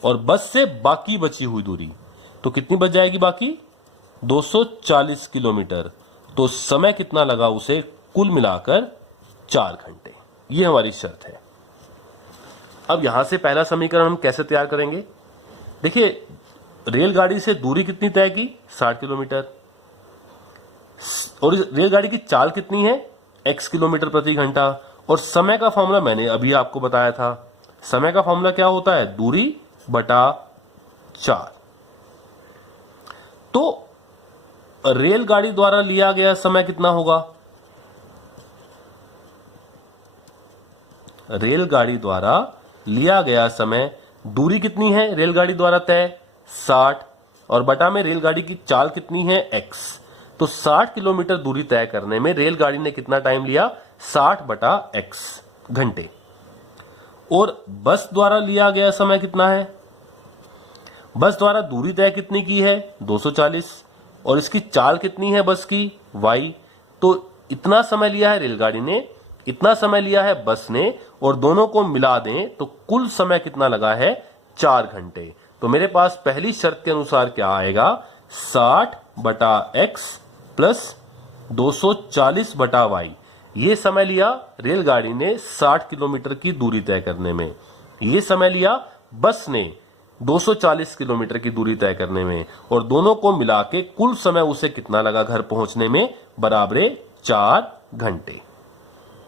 और बस से बाकी बची हुई दूरी, तो कितनी बच जाएगी बाकी? 240 किलोमीटर। तो समय कितना लगा उसे कुल मिलाकर? 4 घंटे। ये हमारी शर्त है। अब यहां से पहला समीकरण हम कैसे तैयार करेंगे? देखिए, रेलगाड़ी से दूरी कितनी तय की? 60 किलोमीटर। और इस रेलगाड़ी की चाल कितनी है? x किलोमीटर प्रति घंटा। और समय का फॉर्मूला मैंने अभी आपको बताया था। समय का फॉर्मूला क्या होता है? दूरी बटा 4। तो रेलगाड़ी द्वारा लिया गया समय कितना होगा? रेलगाड़ी द्वारा लिया गया समय, दूरी कितनी है रेलगाड़ी द्वारा तय? 60, और बटा में रेलगाड़ी की चाल कितनी है? x। तो 60 किलोमीटर दूरी तय करने में रेलगाड़ी ने कितना टाइम लिया? 60 बटा x घंटे। और बस द्वारा लिया गया समय कितना है? बस द्वारा दूरी तय कितनी की है? 240, और इसकी चाल कितनी है बस की? y। तो इतना समय लिया है रेलगाड़ी ने, इतना समय लिया है बस ने, और दोनों को मिला दें तो कुल समय कितना लगा है? 4 घंटे। तो मेरे पास पहली शर्त के अनुसार क्या आएगा? 60 बटा x प्लस 240 बटा y। ये समय लिया रेलगाड़ी ने 60 किलोमीटर की दूरी तय करने में, ये समय लिया बस ने 240 किलोमीटर की दूरी तय करने में, और दोनों को मिला के कुल समय उसे कितना लगा घर पहुंचने में? बराबर 4 घंटे।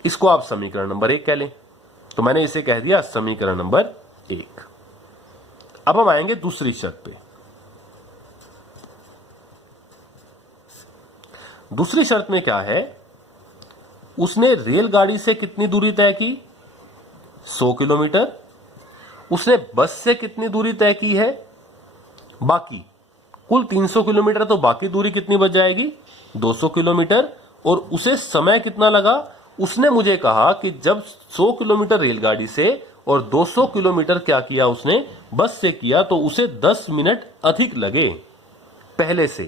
इसको आप समीकरण नंबर 1 कह लें। तो मैंने इसे कह दिया समीकरण नंबर 1। अब हम आएंगे दूसरी शर्त पे। दूसरी शर्त में क्या है? उसने रेलगाड़ी से कितनी दूरी तय की? 100 किलोमीटर। उसने बस से कितनी दूरी तय की है? बाकी कुल 300 किलोमीटर। तो बाकी दूरी कितनी बच जाएगी? 200 किलोमीटर। और उसे समय कितना लगा? उसने मुझे कहा कि जब 100 किलोमीटर रेलगाड़ी से और 200 किलोमीटर क्या किया उसने? बस से किया, तो उसे 10 मिनट अधिक लगे पहले से।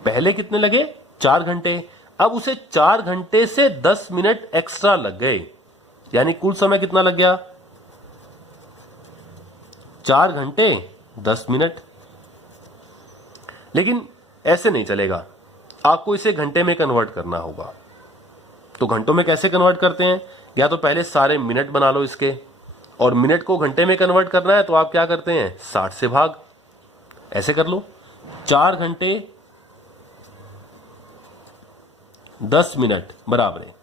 पहले कितने लगे? 4 घंटे। अब उसे 4 घंटे से 10 मिनट एक्स्ट्रा लग गए, यानी कुल समय कितना लग गया? 4 घंटे 10 मिनट। लेकिन ऐसे नहीं चलेगा, आपको इसे घंटे में कन्वर्ट करना होगा। तो घंटों में कैसे कन्वर्ट करते हैं? या तो पहले सारे मिनट बना लो इसके, और मिनट को घंटे में कन्वर्ट करना है तो आप क्या करते हैं? 60 से भाग। ऐसे कर लो, 4 घंटे 10 मिनट बराबर है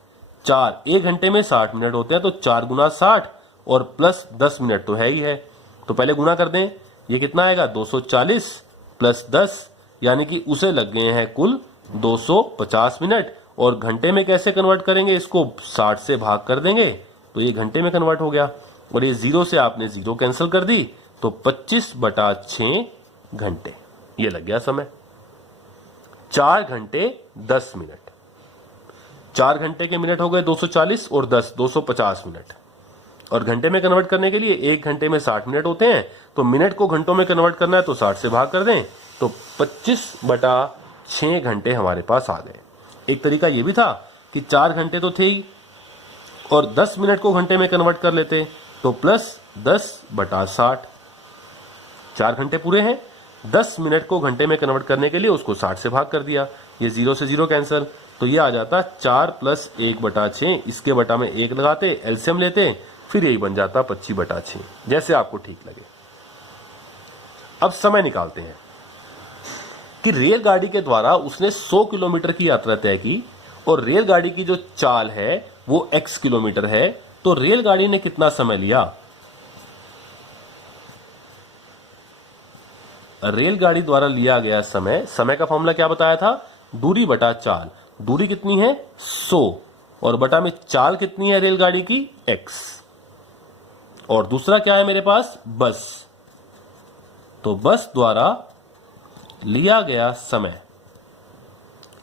4। 1 घंटे में 60 मिनट होते हैं, तो 4 गुना 60 और प्लस 10 मिनट तो है ही है। तो पहले गुना कर दें, ये कितना आएगा? 240 प्लस 10, यानी कि उसे लग गए हैं कुल 250 मिनट। और घंटे में कैसे कन्वर्ट करेंगे? इसको 60 से भाग कर देंगे तो ये घंटे में कन्वर्ट हो गया। और ये 0 से आपने 0 कैंसिल कर दी, तो 25 बटा 6 घंटे ये लग गया समय। 4 घंटे 10 मिनट। 4 घंटे के मिनट हो गए 240 और 10 250 मिनट। और घंटे में कन्वर्ट करने के लिए 1 घंटे में 60 मिनट होते हैं, तो मिनट को घंटों में कन्वर्ट करना है तो 60 से भाग कर दें, तो 25 बटा 6 घंटे हमारे पास आ गए। एक तरीका ये भी था कि 4 घंटे तो थे ही, और 10 मिनट को घंटे में कन्वर्ट कर लेते, तो प्लस 10 बटा 60। 4 घंटे पूरे हैं, 10 मिनट को घंटे में कन्वर्ट करने के लिए उसको 60 से भाग कर दिया, ये 0 से 0 कैंसिल, तो ये आ जाता 4 प्लस 1 बटा 6। इसके बटा में 1 लगाते, एलसीएम लेते, फिर यही बन जाता 25 बटा 6, जैसे आपको ठीक लगे। अब समय निकालते हैं कि रेलगाड़ी के द्वारा उसने 100 किलोमीटर की यात्रा तय की, और रेलगाड़ी की जो चाल है वो x किलोमीटर है, तो रेलगाड़ी ने कितना समय लिया? रेलगाड़ी द्वारा लिया गया समय, समय का फॉर्मूला क्या बताया था, दूरी बटा चाल। दूरी कितनी है 100 और बटा में चाल कितनी है रेलगाड़ी की x। और दूसरा क्या है मेरे पास, बस। तो बस द्वारा लिया गया समय।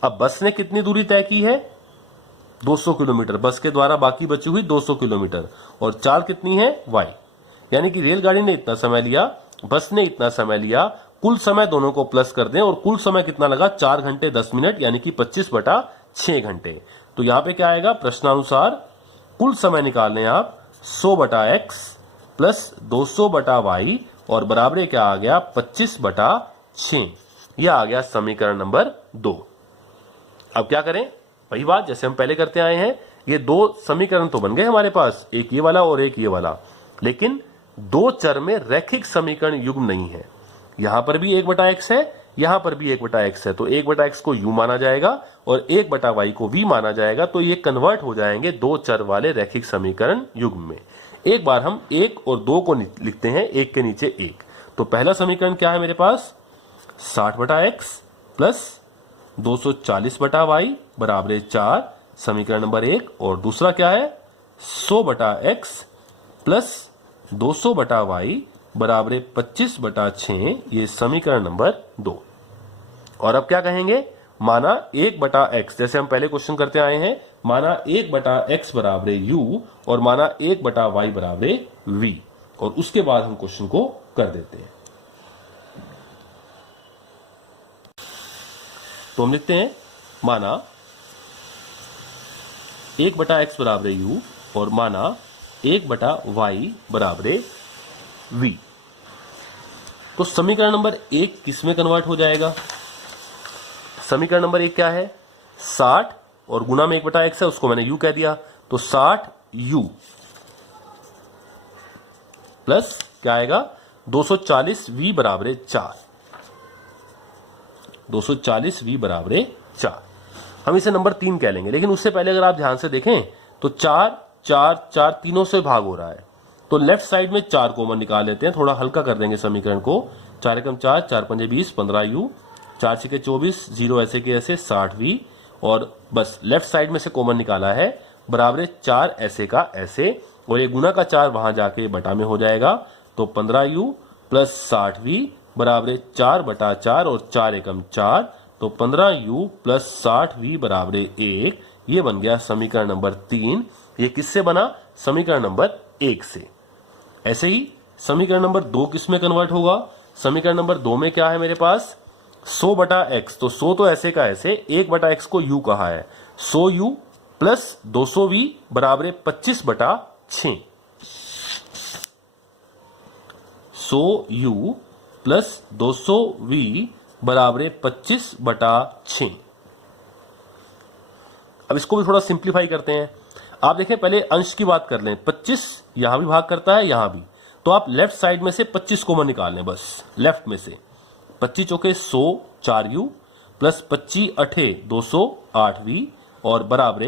अब बस ने कितनी दूरी तय की है 200 किलोमीटर, बस के द्वारा बाकी बची हुई 200 किलोमीटर, और चाल कितनी है y। यानी कि रेलगाड़ी ने इतना समय लिया, बस ने इतना समय लिया, कुल समय दोनों को प्लस कर दें और कुल समय कितना लगा 4 घंटे 10 मिनट, यानी कि 25/6 घंटे। तो यहां पे क्या आएगा, प्रश्नानुसार कुल समय निकाल लें आप 100/x प्लस 200/y और बराबर क्या आ गया 25/6। यह आ गया समीकरण नंबर 2। अब क्या करें, वही बात जैसे हम पहले करते आए हैं, ये दो समीकरण तो बन गए हमारे पास, एक ये वाला और एक ये वाला, लेकिन दो चर में रैखिक समीकरण युग्म नहीं है। यहां पर भी 1/x है, यहां पर भी 1/x है, तो 1/x को u माना जाएगा और 1/y को v माना जाएगा, तो ये कन्वर्ट हो जाएंगे दो चर वाले रैखिक समीकरण युग्म में। एक बार हम 1 और 2 को लिखते हैं, एक के नीचे एक। तो पहला समीकरण क्या है मेरे पास, 60/x प्लस 240/y बराबर 4, समीकरण नंबर 1। और दूसरा क्या है 100/x प्लस 200/y बराबर 25/6, ये समीकरण नंबर 2। और अब क्या कहेंगे, माना 1/x, जैसे हम पहले क्वेश्चन करते आए हैं, माना 1/x बराबर u और माना 1/y बराबर v, और उसके बाद हम क्वेश्चन को कर देते हैं। तो हम लिखते हैं, माना 1/x बराबर u और माना 1/y बराबर v। तो समीकरण नंबर 1 किस में कन्वर्ट हो जाएगा, समीकरण नंबर 1 क्या है 60 और गुना में 1/x है, उसको मैंने u कह दिया, तो 60u प्लस क्या आएगा 240v बराबर 4, 240v बराबर 4। हम इसे नंबर 3 कह लेंगे, लेकिन उससे पहले अगर आप ध्यान से देखें तो 4 4 4 तीनों से भाग हो रहा है, तो लेफ्ट साइड में 4 कॉमन निकाल लेते हैं, थोड़ा हल्का कर देंगे समीकरण को। 4 एकम 4, 4 पंजे 20, 15u, 4 छके 24, 0 ऐसे के ऐसे 60v, और बस लेफ्ट साइड में से कॉमन निकाला है, बराबर 4 ऐसे का ऐसे, और ये गुना का 4 वहां जाके बटा में हो जाएगा, तो 15u प्लस 60v बराबर 4/4 और 4 एकम 4, तो 15u प्लस 60v बराबर 1। ये बन गया समीकरण नंबर 3। ये किससे बना, समीकरण नंबर 1 से। ऐसे ही समीकरण नंबर 2 किस में कन्वर्ट होगा, समीकरण नंबर 2 में क्या है मेरे पास 100/x, तो 100 तो ऐसे का ऐसे, 1/x को u कहा है, 100u प्लस 200v बराबर 25/6, 100u प्लस 200v बराबर 25/6। अब इसको भी थोड़ा सिंप्लीफाई करते हैं। आप देखें, पहले अंश की बात कर लें, 25 यहां भी भाग करता है, यहां भी, तो आप लेफ्ट साइड में से 25 कॉमन निकाल लें, बस लेफ्ट में से 25 चौके 100, 4u प्लस 25 अठे 208v और बराबर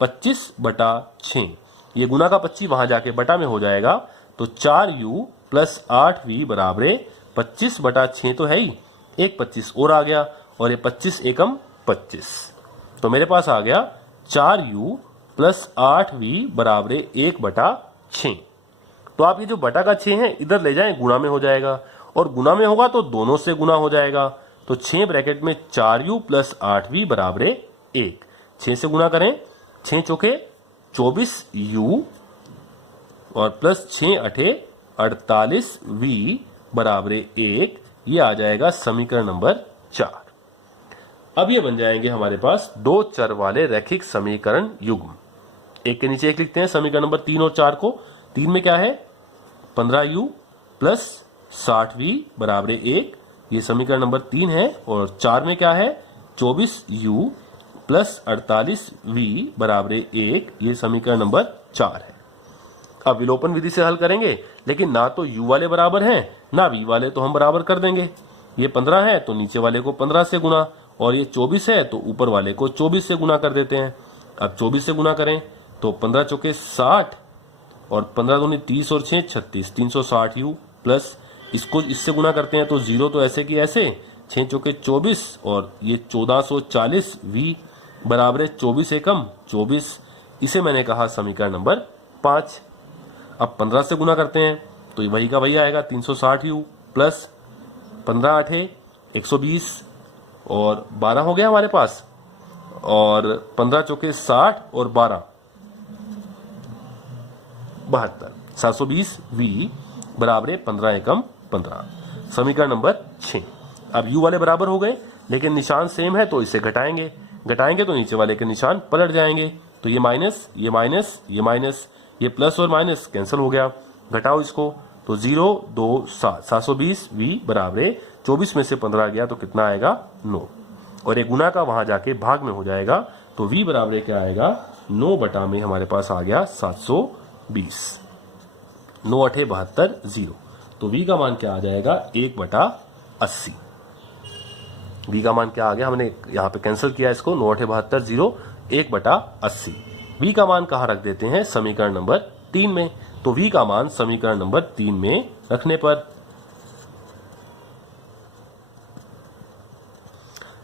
25/6। ये गुना का 25 वहां जाके बटा में हो जाएगा, तो 4u प्लस 8v बराबर 25/6 तो है ही, एक 25 और आ गया, और ये 25 एकम 25, तो मेरे पास आ गया 4u प्लस 8v बराबर 1/6। तो आप ये जो बटा का 6 है इधर ले जाएं, गुणा में हो जाएगा, और गुणा में होगा तो दोनों से गुना हो जाएगा, तो 6 ब्रैकेट में 4u प्लस 8v बराबर 1, 6 से गुना करें, 6 चौके 24u और प्लस 6 अठे 48v बराबर 1। ये आ जाएगा समीकरण नंबर 4। अब ये बन जाएंगे हमारे पास दो चर वाले रैखिक समीकरण युग्म। एक के नीचे एक लिखते हैं समीकरण नंबर 3 और 4 को। 3 में क्या है 15u प्लस 60v बराबर 1, ये समीकरण नंबर 3 है, और 4 में क्या है 24u प्लस 48v बराबर 1, ये समीकरण नंबर 4 है। अब विलोपन विधि से हल करेंगे, लेकिन ना तो u वाले बराबर हैं ना v वाले, तो हम बराबर कर देंगे। ये 15 है तो नीचे वाले को 15 से गुना, और ये 24 है तो ऊपर वाले को 24 से गुना कर देते हैं। अब 24 से गुना करें तो 15 चौके 60 और 15 दूनी 30 और 6 36, 360u प्लस इसको इससे गुना करते हैं तो 0 तो ऐसे की ऐसे, 6 चौके 24 और ये 1440 v बराबर है 24 एकम 24। इसे मैंने कहा समीकरण नंबर 5। अब 15 से गुना करते हैं तो वही का वही आएगा 360 u प्लस 15 8 120 और 12 हो गया हमारे पास, और 15 चौके 60 और 12 72, 720 v बराबर 15 एकम 15। समीकरण नंबर 6। अब u वाले बराबर हो गए लेकिन निशान सेम है तो इसे घटाएंगे तो नीचे वाले के निशान पलट जाएंगे, तो ये माइनस ये माइनस ये माइनस, ये प्लस और माइनस कैंसिल हो गया, घटाओ इसको तो 0 2 7 720 v बराबर 24 में से 15 गया तो कितना आएगा 9, और एक गुना का वहां जाके भाग में हो जाएगा तो v बराबर क्या आएगा 9 बटा में हमारे पास आ गया 720, 9 8 72 0, तो v का मान क्या आ जाएगा 1 बटा 80। v का मान क्या आ गया, हमने यहाँ पे कैंसिल किया इसको, 9 8 72 0 1 बटा 80। v का मान कहाँ रख देते हैं, समीकरण नंबर 3 में, तो v का मान समीकरण नंबर 3 में रखने पर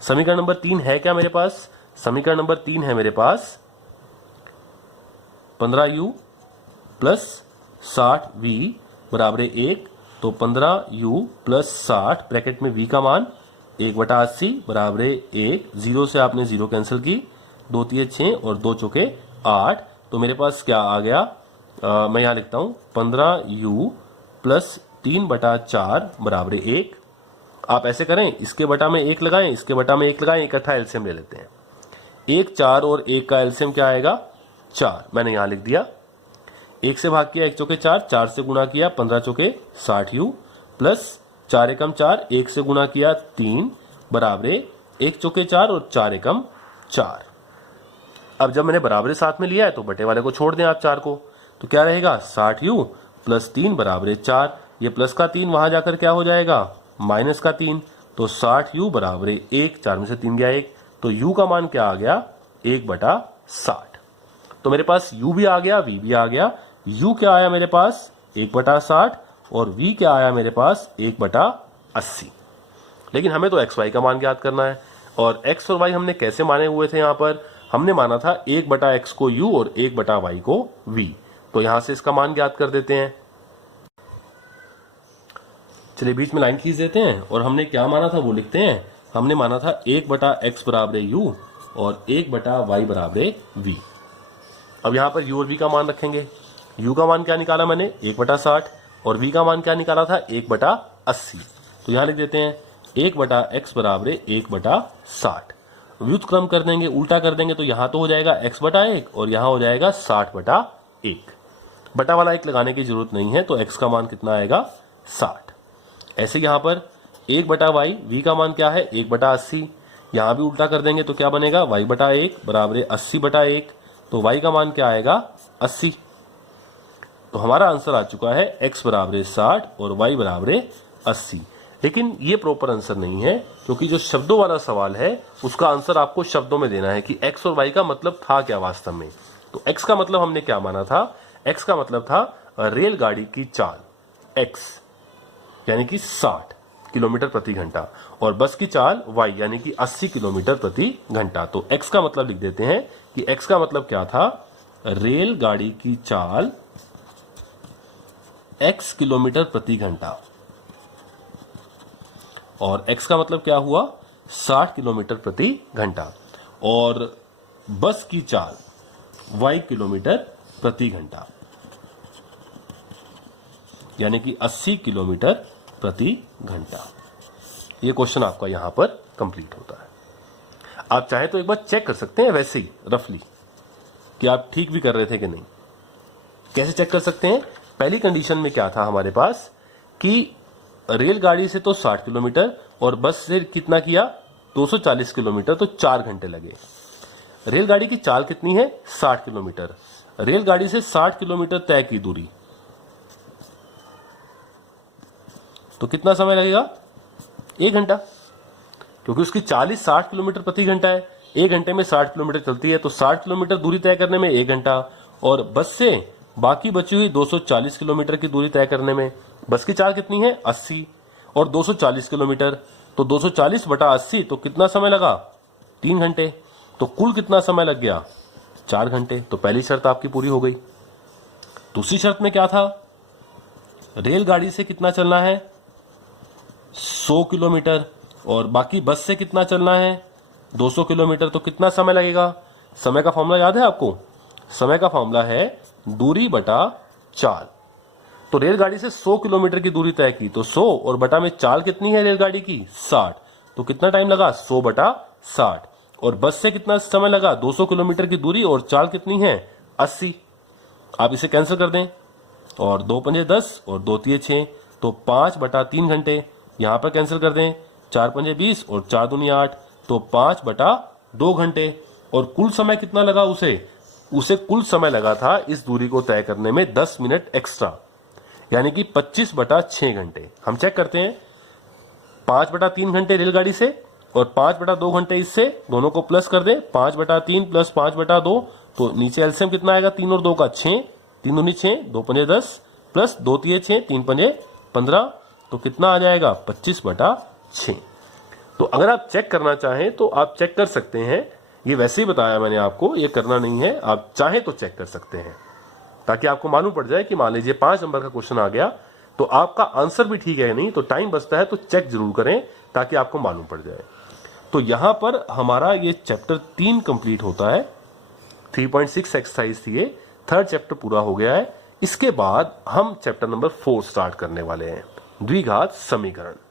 समीकरण नंबर 3 है क्या मेरे पास, समीकरण नंबर 3 है मेरे पास 15u प्लस 60v बराबर 1, तो 15u प्लस 60 ब्रैकेट में v का मान 1 बटा 80 बराबर 1, 0 से आपने 0 कैंसिल की, 2 3 6 और 2 चौके 8, तो मेरे पास क्या आ गया, मैं यहां लिखता हूं 15u प्लस 3 बटा 4 बराबर 1। आप ऐसे करें, इसके बटा में 1 लगाएं, इसके बटा में 1 लगाएं, इकट्ठा एलसीएम ले लेते हैं। 1 4 और 1 का एलसीएम क्या आएगा 4, मैंने यहां लिख दिया। 1 से भाग किया 1 चौके 4, 4 से गुणा किया 15 चौके 60u प्लस 4 एकम 4, 1 से गुणा किया 3 बराबर 1 चौके 4 और 4 एकम 4। अब जब मैंने बराबर साथ में लिया है तो बटे वाले को छोड़ दें आप 4 को, तो क्या रहेगा 60u प्लस 3 बराबर 4, ये प्लस का 3 वहां जाकर क्या हो जाएगा माइनस का 3, तो 60u बराबर 1, 4 में से 3 गया 1, तो u का मान क्या आ गया 1 बटा 60। तो मेरे पास u भी आ गया, v भी आ गया। u क्या आया मेरे पास 1 बटा 60 और v क्या आया मेरे पास 1 बटा 80। लेकिन हमें तो x y का मान ज्ञात करना है, और x और y हमने कैसे माने हुए थे, यहाँ पर हमने माना था 1 बटा x को u और 1 बटा y को v, तो यहां से इसका मान ज्ञात कर देते हैं। चलिए बीच में लाइन खींच देते हैं, और हमने क्या माना था वो लिखते हैं। हमने माना था 1 बटा x बराबर u और 1 बटा y बराबर v। अब यहां पर u और v का मान रखेंगे। u का मान क्या निकाला मैंने 1 बटा 60 और v का मान क्या निकाला था 1 बटा 80, तो यहां लिख देते हैं 1 बटा x बराबर 1 बटा 60। व्युत्क्रम कर देंगे, उल्टा कर देंगे, तो यहां तो हो जाएगा x बटा 1 और यहां हो जाएगा 60 बटा 1। बटा वाला 1 लगाने की जरूरत नहीं है, तो x का मान कितना आएगा 60। ऐसे यहां पर 1 बटा y, v का मान क्या है 1 बटा 80, यहां भी उल्टा कर देंगे तो क्या बनेगा y बटा 1 बराबर 80 बटा 1, तो y का मान क्या आएगा 80। तो हमारा आंसर आ चुका है x बराबर 60 और y बराबर 80। लेकिन ये प्रॉपर आंसर नहीं है, क्योंकि जो शब्दों वाला सवाल है उसका आंसर आपको शब्दों में देना है कि x और y का मतलब था क्या वास्तव में। तो x का मतलब हमने क्या माना था, x का मतलब था रेलगाड़ी की चाल x यानी कि 60 किलोमीटर प्रति घंटा, और बस की चाल y यानी कि 80 किलोमीटर प्रति घंटा। तो x का मतलब लिख देते हैं कि x का मतलब क्या था, रेलगाड़ी की चाल x किलोमीटर प्रति घंटा, और x का मतलब क्या हुआ 60 किलोमीटर प्रति घंटा, और बस की चाल y किलोमीटर प्रति घंटा यानी कि 80 किलोमीटर प्रति घंटा। ये क्वेश्चन आपका यहां पर कंप्लीट होता है। आप चाहे तो एक बार चेक कर सकते हैं वैसे ही रफली कि आप ठीक भी कर रहे थे कि नहीं। कैसे चेक कर सकते हैं, पहली कंडीशन में क्या था हमारे पास कि रेलगाड़ी से तो 60 किलोमीटर और बस से कितना किया 240 किलोमीटर, तो 4 घंटे लगे। रेलगाड़ी की चाल कितनी है 60 किलोमीटर, रेलगाड़ी से 60 किलोमीटर तय की दूरी, तो कितना समय लगेगा 1 घंटा, क्योंकि उसकी चाल ही 60 किलोमीटर प्रति घंटा है। 1 घंटे में 60 किलोमीटर चलती है, तो 60 किलोमीटर दूरी तय करने में 1 घंटा, और बस से बाकी बची हुई 240 किलोमीटर की दूरी तय करने में बस की चाल कितनी है 80 और 240 किलोमीटर, तो 240 बटा 80 तो कितना समय लगा 3 घंटे, तो कुल कितना समय लग गया 4 घंटे। तो पहली शर्त आपकी पूरी हो गई। दूसरी शर्त में क्या था, रेलगाड़ी से कितना चलना है 100 किलोमीटर और बाकी बस से कितना चलना है 200 किलोमीटर, तो कितना समय लगेगा। समय का फॉर्मूला याद है आपको, समय का फॉर्मूला है दूरी बटा चाल। तो रेलगाड़ी से 100 किलोमीटर की दूरी तय की, तो 100 और बटा में चाल कितनी है रेलगाड़ी की 60, तो कितना टाइम लगा 100 बटा 60। और बस से कितना समय लगा 200 किलोमीटर की दूरी और चाल कितनी है 80। आप इसे कैंसिल कर दें और 2 पंजे 10 और 2 तिये 6, तो 5 बटा 3 घंटे यहां पर कैंसिल कर दें, 4 पंजे 20 और 4 दूनी 8, तो 5 बटा 2 घंटे। और कुल समय कितना लगा उसे कुल समय लगा था इस दूरी को तय करने में 10 मिनट एक्स्ट्रा, यानी कि 25 बटा 6 घंटे। हम चेक करते हैं, 5 बटा 3 घंटे रेलगाड़ी से और 5 बटा 2 घंटे इससे, दोनों को प्लस कर दें, 5 बटा 3 प्लस 5 बटा 2, तो नीचे एलसीएम कितना आएगा 3 और 2 का 6, 3 दूनी 6, 2 पंजे 10 प्लस 2 तिये 6, 3 पंजे 15, तो कितना आ जाएगा 25 बटा 6। तो अगर आप चेक करना चाहें तो आप चेक कर सकते हैं, ये वैसे ही बताया मैंने आपको, ये करना नहीं है, आप चाहें तो चेक कर सकते हैं ताकि आपको मालूम पड़ जाए कि मान लीजिए 5 नंबर का क्वेश्चन आ गया तो आपका आंसर भी ठीक है नहीं, तो टाइम बचता है तो चेक जरूर करें ताकि आपको मालूम पड़ जाए। तो यहां पर हमारा ये चैप्टर 3 कंप्लीट होता है, 3.6 एक्सरसाइज थी ये, 3rd चैप्टर पूरा हो गया है। इसके बाद हम चैप्टर नंबर 4 स्टार्ट करने वाले हैं, द्विघात समीकरण।